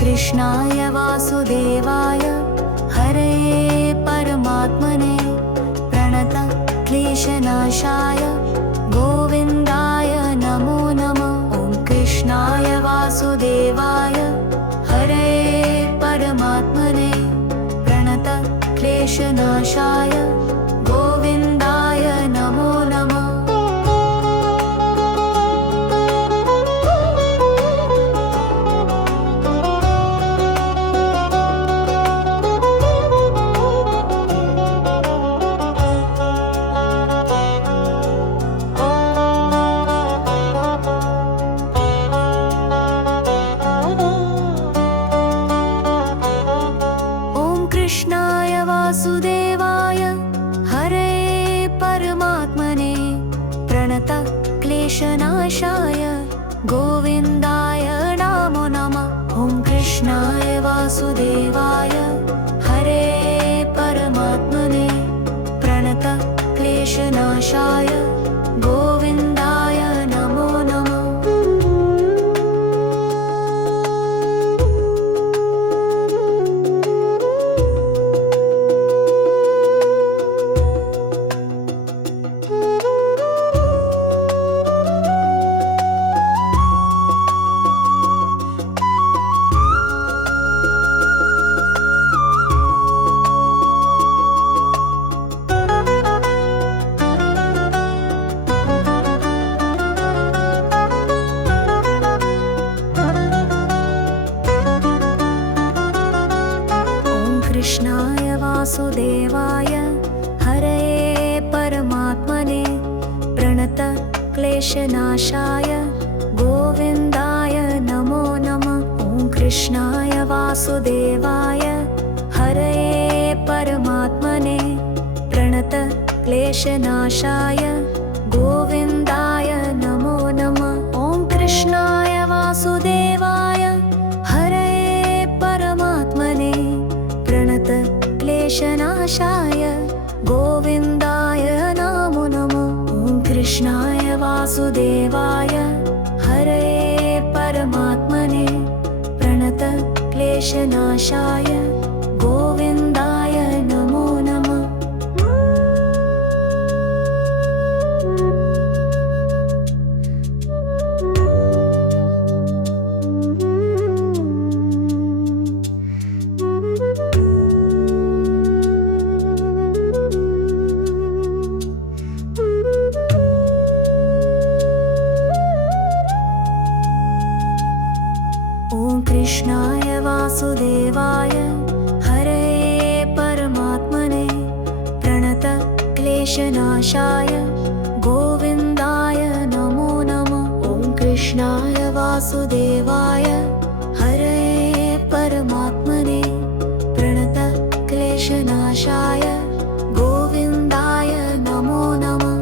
कृष्णाय वासुदेवाय हरये परमात्मने प्रणत क्लेशनाशाय गोविन्दाय नमो नमः। ॐ कृष्णाय वासुदेवाय हरये परमात्मने प्रणत क्लेशनाशाय गोविन्दाय नमो नमः। कृष्णाय वासुदेवाय हरये परमात्मने प्रणत क्लेशनाशाय गोविन्दाय नमो नमः। ॐ कृष्णाय वासुदेवाय हरये परमात्मने प्रणत क्लेशनाशाय गोविन्दाय नमो नमः। कृष्णाय वासुदेवाय हरये परमात्मने प्रणत क्लेशनाशाय गोविन्दाय नमो नमः। ॐ कृष्णाय वासुदेवाय हरये परमात्मने प्रणत क्लेशनाशाय गोविन्दाय नमो नमः। ॐ कृष्णाय वासुदेवाय हरये परमात्मने प्रणत क्लेशनाशाय गोविन्दाय नमो नमः। ॐ कृष्णाय वासुदेवाय हरये परमात्मने प्रणत क्लेशनाशाय गोविन्दाय नमो नमः। ॐ कृष्णाय वासुदेवाय हरये परमात्मने प्रणत क्लेशनाशाय गोविन्दाय नमो नमः। ॐ कृष्णाय वासुदेवाय हरये परमात्मने प्रणत क्लेशनाशाय गोविन्दाय नमो नमः।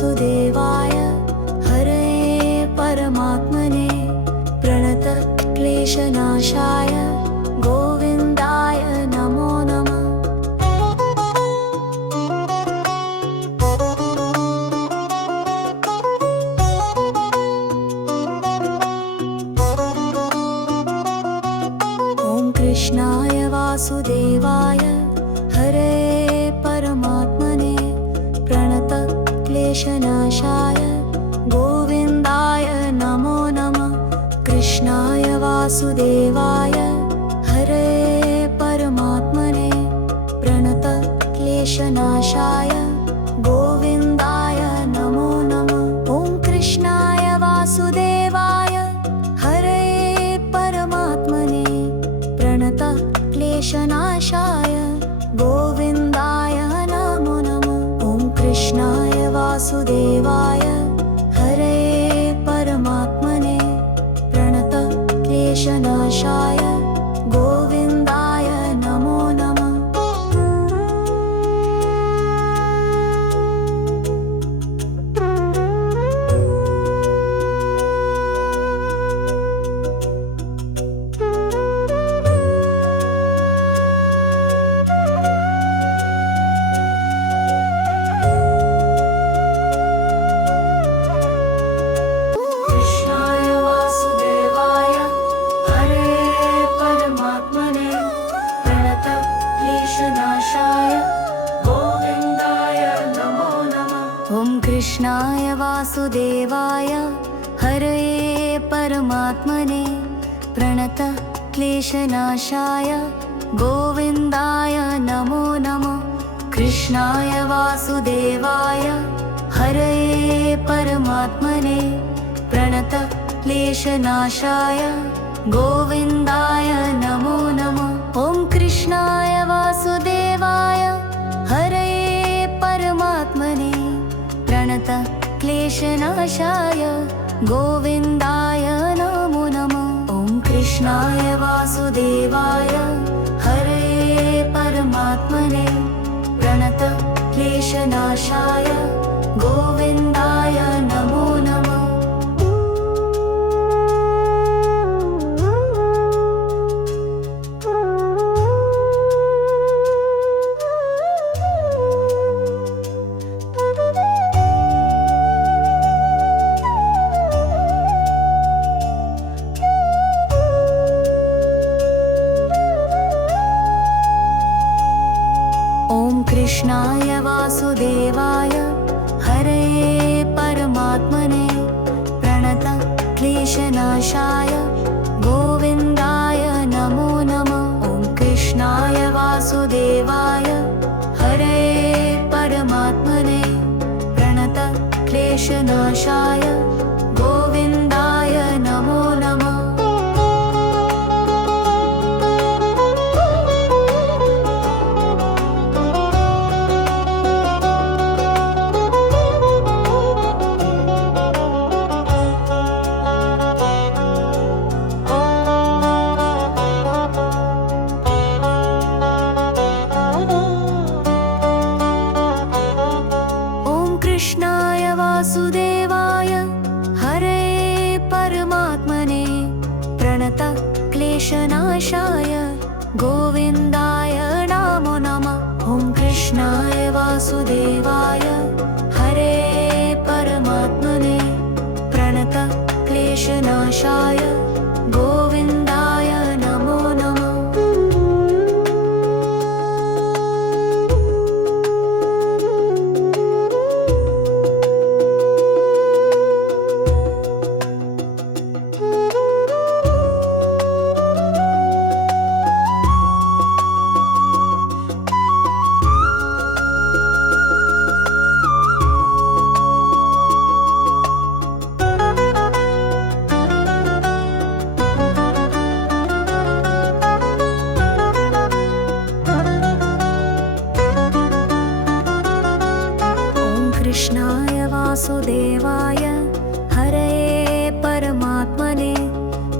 वासुदेवाय हरे परमात्मने प्रणतक्लेशनाशाय गोविन्दाय नमो नमः। ॐ कृष्णाय वासुदेवाय हरे परमात्मने प्रणतक्लेशनाशाय गोविन्दाय नमो नमः। कृष्णाय वासुदेवाय हरे परमात्मने प्रणतक्लेशनाशाय गोविन्दाय नमो नमः। ॐ कृष्णाय वासुदेवाय हरे परमात्मने प्रणतक्लेशनाशाय गोविन्दाय नमो नमः। ॐ कृष्णाय वासुदेवाय हरे परमात्मने प्रणतक्लेशनाशाय गोविन्दाय नमो नमः। कृष्णाय वासुदेवाय हरे परमात्मने प्रणतक्लेशनाशाय गोविन्दाय नमो नमः। ॐ कृष्णाय वासुदेवाय हरे परमात्मने प्रणतक्लेशनाशाय गोविन्दाय नमो नमः। कृष्णाय वासुदेवाय हरे परमात्मने प्रणतक्लेशनाशाय गोविन्दाय नमो नमः। ॐ कृष्णाय वासुदेवाय हरे परमात्मने प्रणतक्लेशनाशाय गोविन्दाय नमो नमः। ॐ कृष्णाय वासुदेवाय हरे परमात्मने प्रणतक्लेशनाशाय गोविन्दाय नमो नमः। ॐ कृष्णाय वासुदेवाय हरे परमात्मने प्रणतक्लेशनाशाय गोविन्दाय नमो नमः। ॐ कृष्णाय वासुदेवाय हरे परमात्मने प्रणतक्लेशनाशाय गोविन्दाय नमो नमः। कृष्णाय वासुदेवाय हरे परमात्मने प्रणतक्लेशनाशाय गोविन्दाय नमो नमः। ॐ कृष्णाय वासुदेवाय हरे परमात्मने प्रणतक्लेशनाशाय गोविन्दाय नमो नमः। कृष्णाय वासुदेवाय हरे परमात्मने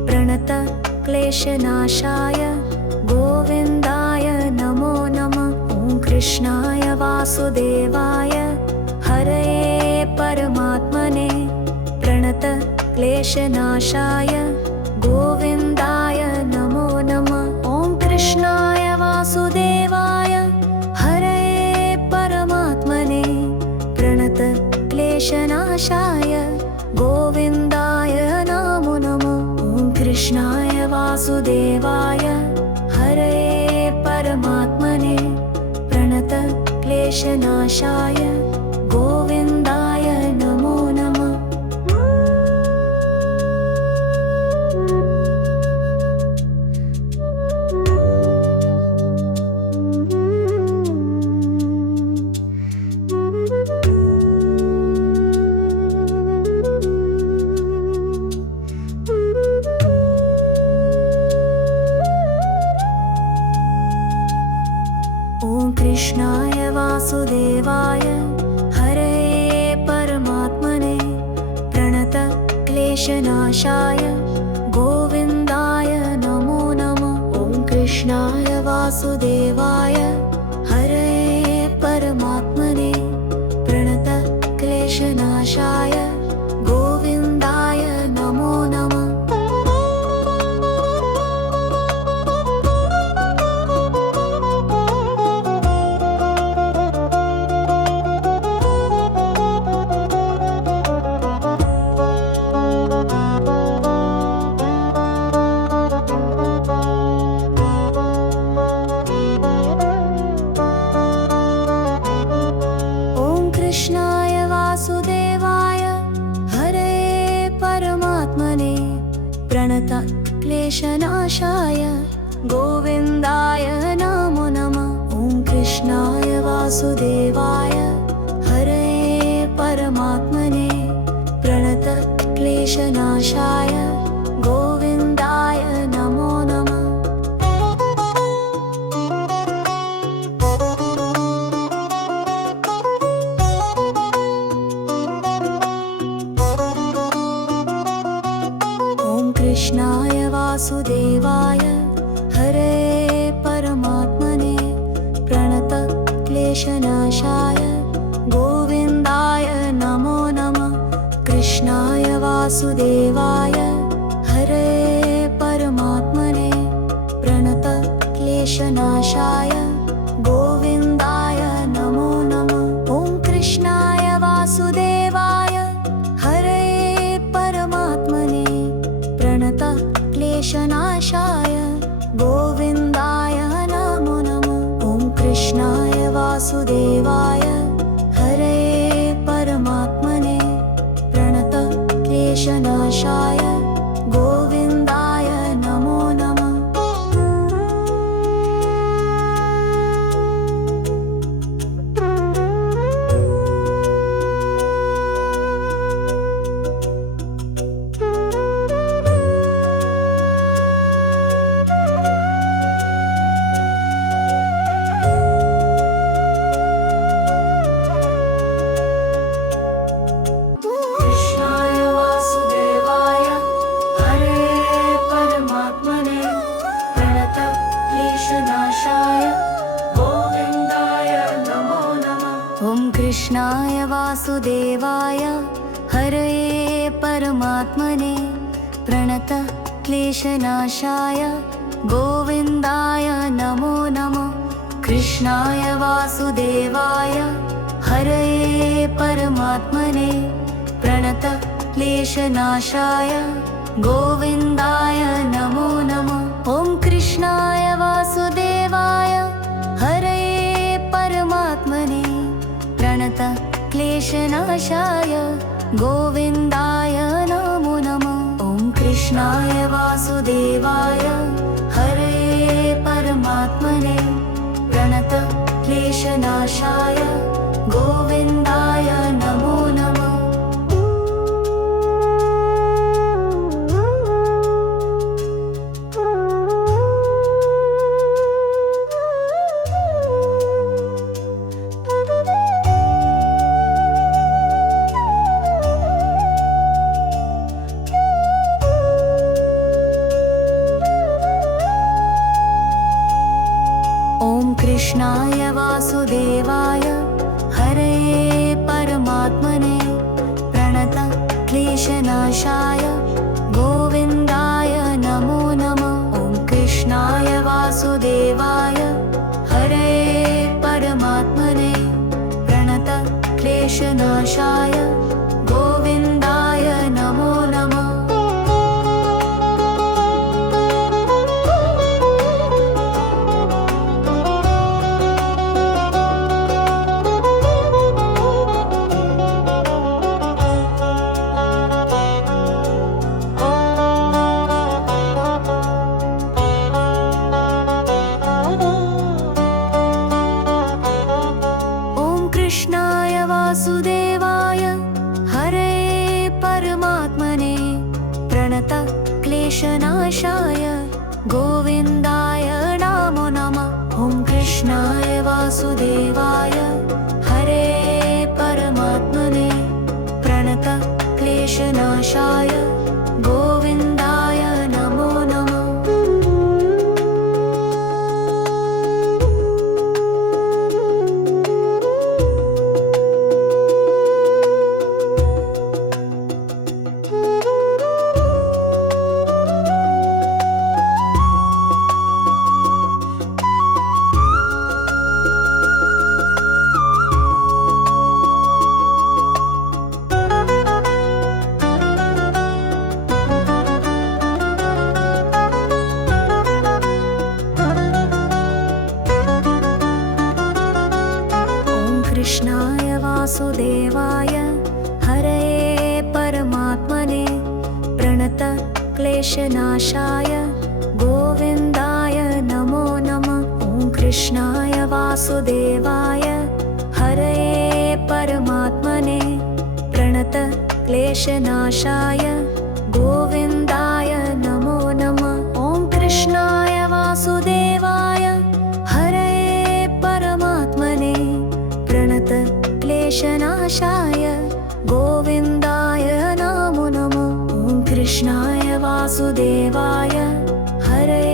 प्रणतक्लेशनाशाय गोविन्दाय नमो नमः। ॐ कृष्णाय वासुदेवाय हरे क्लेशनाशाय गोविन्दाय नमो नमः। ॐ कृष्णाय वासुदेवाय हरये परमात्मने प्रणतक्लेशनाशाय गोविन्दाय नमो नमः। ॐ कृष्णाय वासुदेवाय हरये परमात्मने प्रणतक्लेशनाशाय गोविन्दाय नमो नमः। ॐ कृष्णाय वासुदेवाय हरये परमात्मने प्रणतक्लेशनाशाय गोविन्दाय नमो नमः। ॐ कृष्णाय वासुदेवाय हरये परमात्मने प्रणतक्लेशनाशाय गोविन्दाय नमो नमः। कृष्णाय वासुदेवाय हरये परमात्मने प्रणतक्लेशनाशाय गोविन्दाय नमो नमः। ॐ कृष्णाय वासुदेवाय हरये परमात्मने प्रणतक्लेशनाशाय गोविन्दाय नमो नमः। कृष्णाय वासुदेवाय हरये परमात्मने प्रणतक्लेशनाशाय गोविन्दाय नमो नमः। कृष्णाय वासुदेवाय हरये परमात्मने प्रणतक्लेशनाशाय गोविन्दाय नमो नमः। ॐ कृष्णाय वासुदेवाय हरये परमात्मने प्रणतक्लेशनाशाय गोविन्दाय नमो नमः। ॐ कृष्णाय वासुदेवाय हरये परमात्मने प्रणतक्लेशनाशाय गोविन्दाय नमो नमः। कृष्णाय वासुदेवाय हरये परमात्मने प्रणतक्लेशनाशाय गोविन्दाय नमो नमः। कृष्णाय वासुदेवाय हरये परमात्मने प्रणतक्लेशनाशाय गोविन्दाय नमो नमः। ॐ कृष्णाय वासुदेवाय हरये परमात्मने प्रणतक्लेशनाशाय गोविन्दाय नमो नमः। ॐ कृष्णाय वासुदेवाय हरये परमात्मने प्रणतक्लेशनाशाय गोविन्दाय नमो नमः। कृष्णाय वासुदेवाय हरये परमात्मने प्रणतक्लेशनाशाय क्लेशनाशाय गोविन्दाय नमो नमः। ॐ कृष्णाय वासुदेवाय हरे परमात्मने प्रणत क्लेशनाशाय गोविन्दाय नमो नमः। कृष्णाय वासुदेवाय हरे परमात्मने प्रणत क्लेशनाशाय गोविन्दाय नमो नमः। ॐ कृष्णाय वासुदेवाय हरे परमात्मने प्रणत क्लेशनाशाय गोविन्दाय नमो नमः। कृष्णाय वासुदेवाय हरे परमात्मने प्रणत क्लेशनाशाय गोविन्दाय नमो नमः। ॐ कृष्णाय वासुदेवाय हरे परमात्मने प्रणत क्लेशनाशाय गोविन्दाय नमो नमः। ॐ कृष्णाय वासुदेवाय हरे परमात्मने प्रणत क्लेशनाशाय गोविन्दाय नमो नमः। ॐ कृष्णाय वासुदेवाय हरे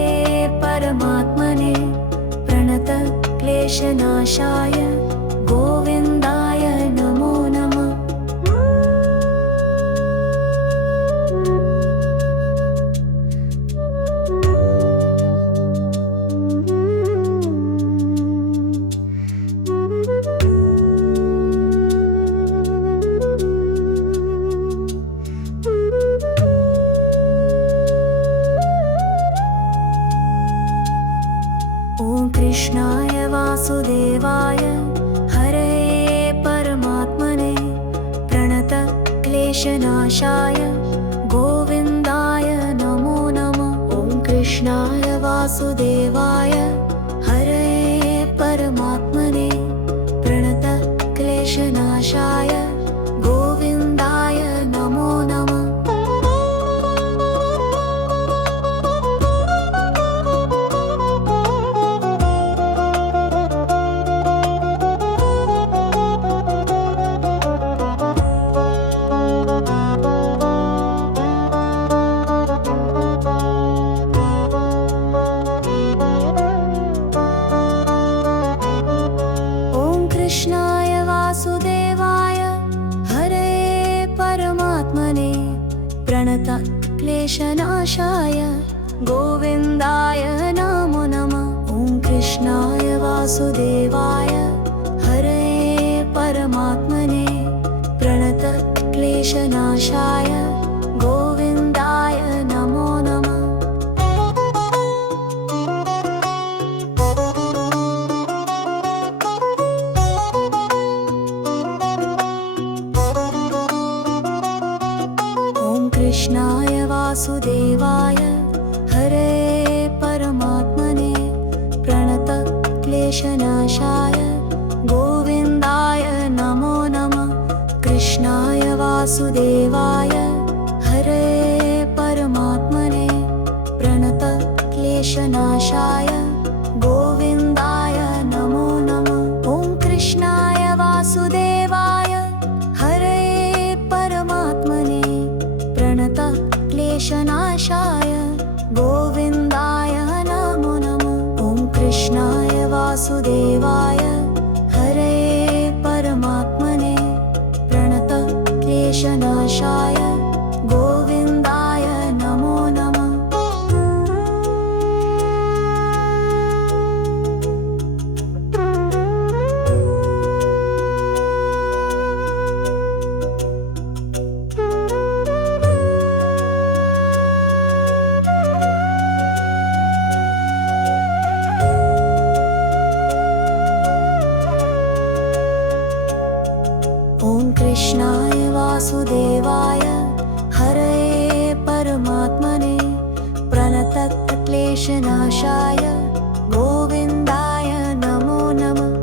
परमात्मने प्रणत क्लेशनाशाय गोविन्दाय नमो नमः। ॐ कृष्णाय वासुदेवाय हरे परमात्मने प्रणत क्लेशनाशाय गोविन्दाय नमो नमः। ॐ कृष्णाय वासुदेवाय हरे परमात्मने प्रणत क्लेशनाशाय गोविन्दाय नमो नमः। कृष्णाय वासुदेवाय हरे परमात्मने प्रणत क्लेशनाशाय गोविन्दाय नमो नमः। ॐ कृष्णाय वासुदेवाय हरे परमात्मने प्रणत क्लेशनाशाय गोविन्दाय नमो नमः। कृष्णाय वासुदेवाय हरे परमात्मने प्रणत क्लेशनाशाय गोविन्दाय नमो नमः। कृष्णाय वासुदेवाय हरे परमात्मने प्रणत क्लेशनाशाय गोविन्दाय नमो नमः। ॐ कृष्णाय वासुदेवाय हरे परमात्मने प्रणत क्लेशनाशाय गोविन्दाय नमो नमः। ॐ कृष्णाय वासुदेवाय हरे परमात्मने प्रणत क्लेशनाशाय कृष्णाय वासुदेवाय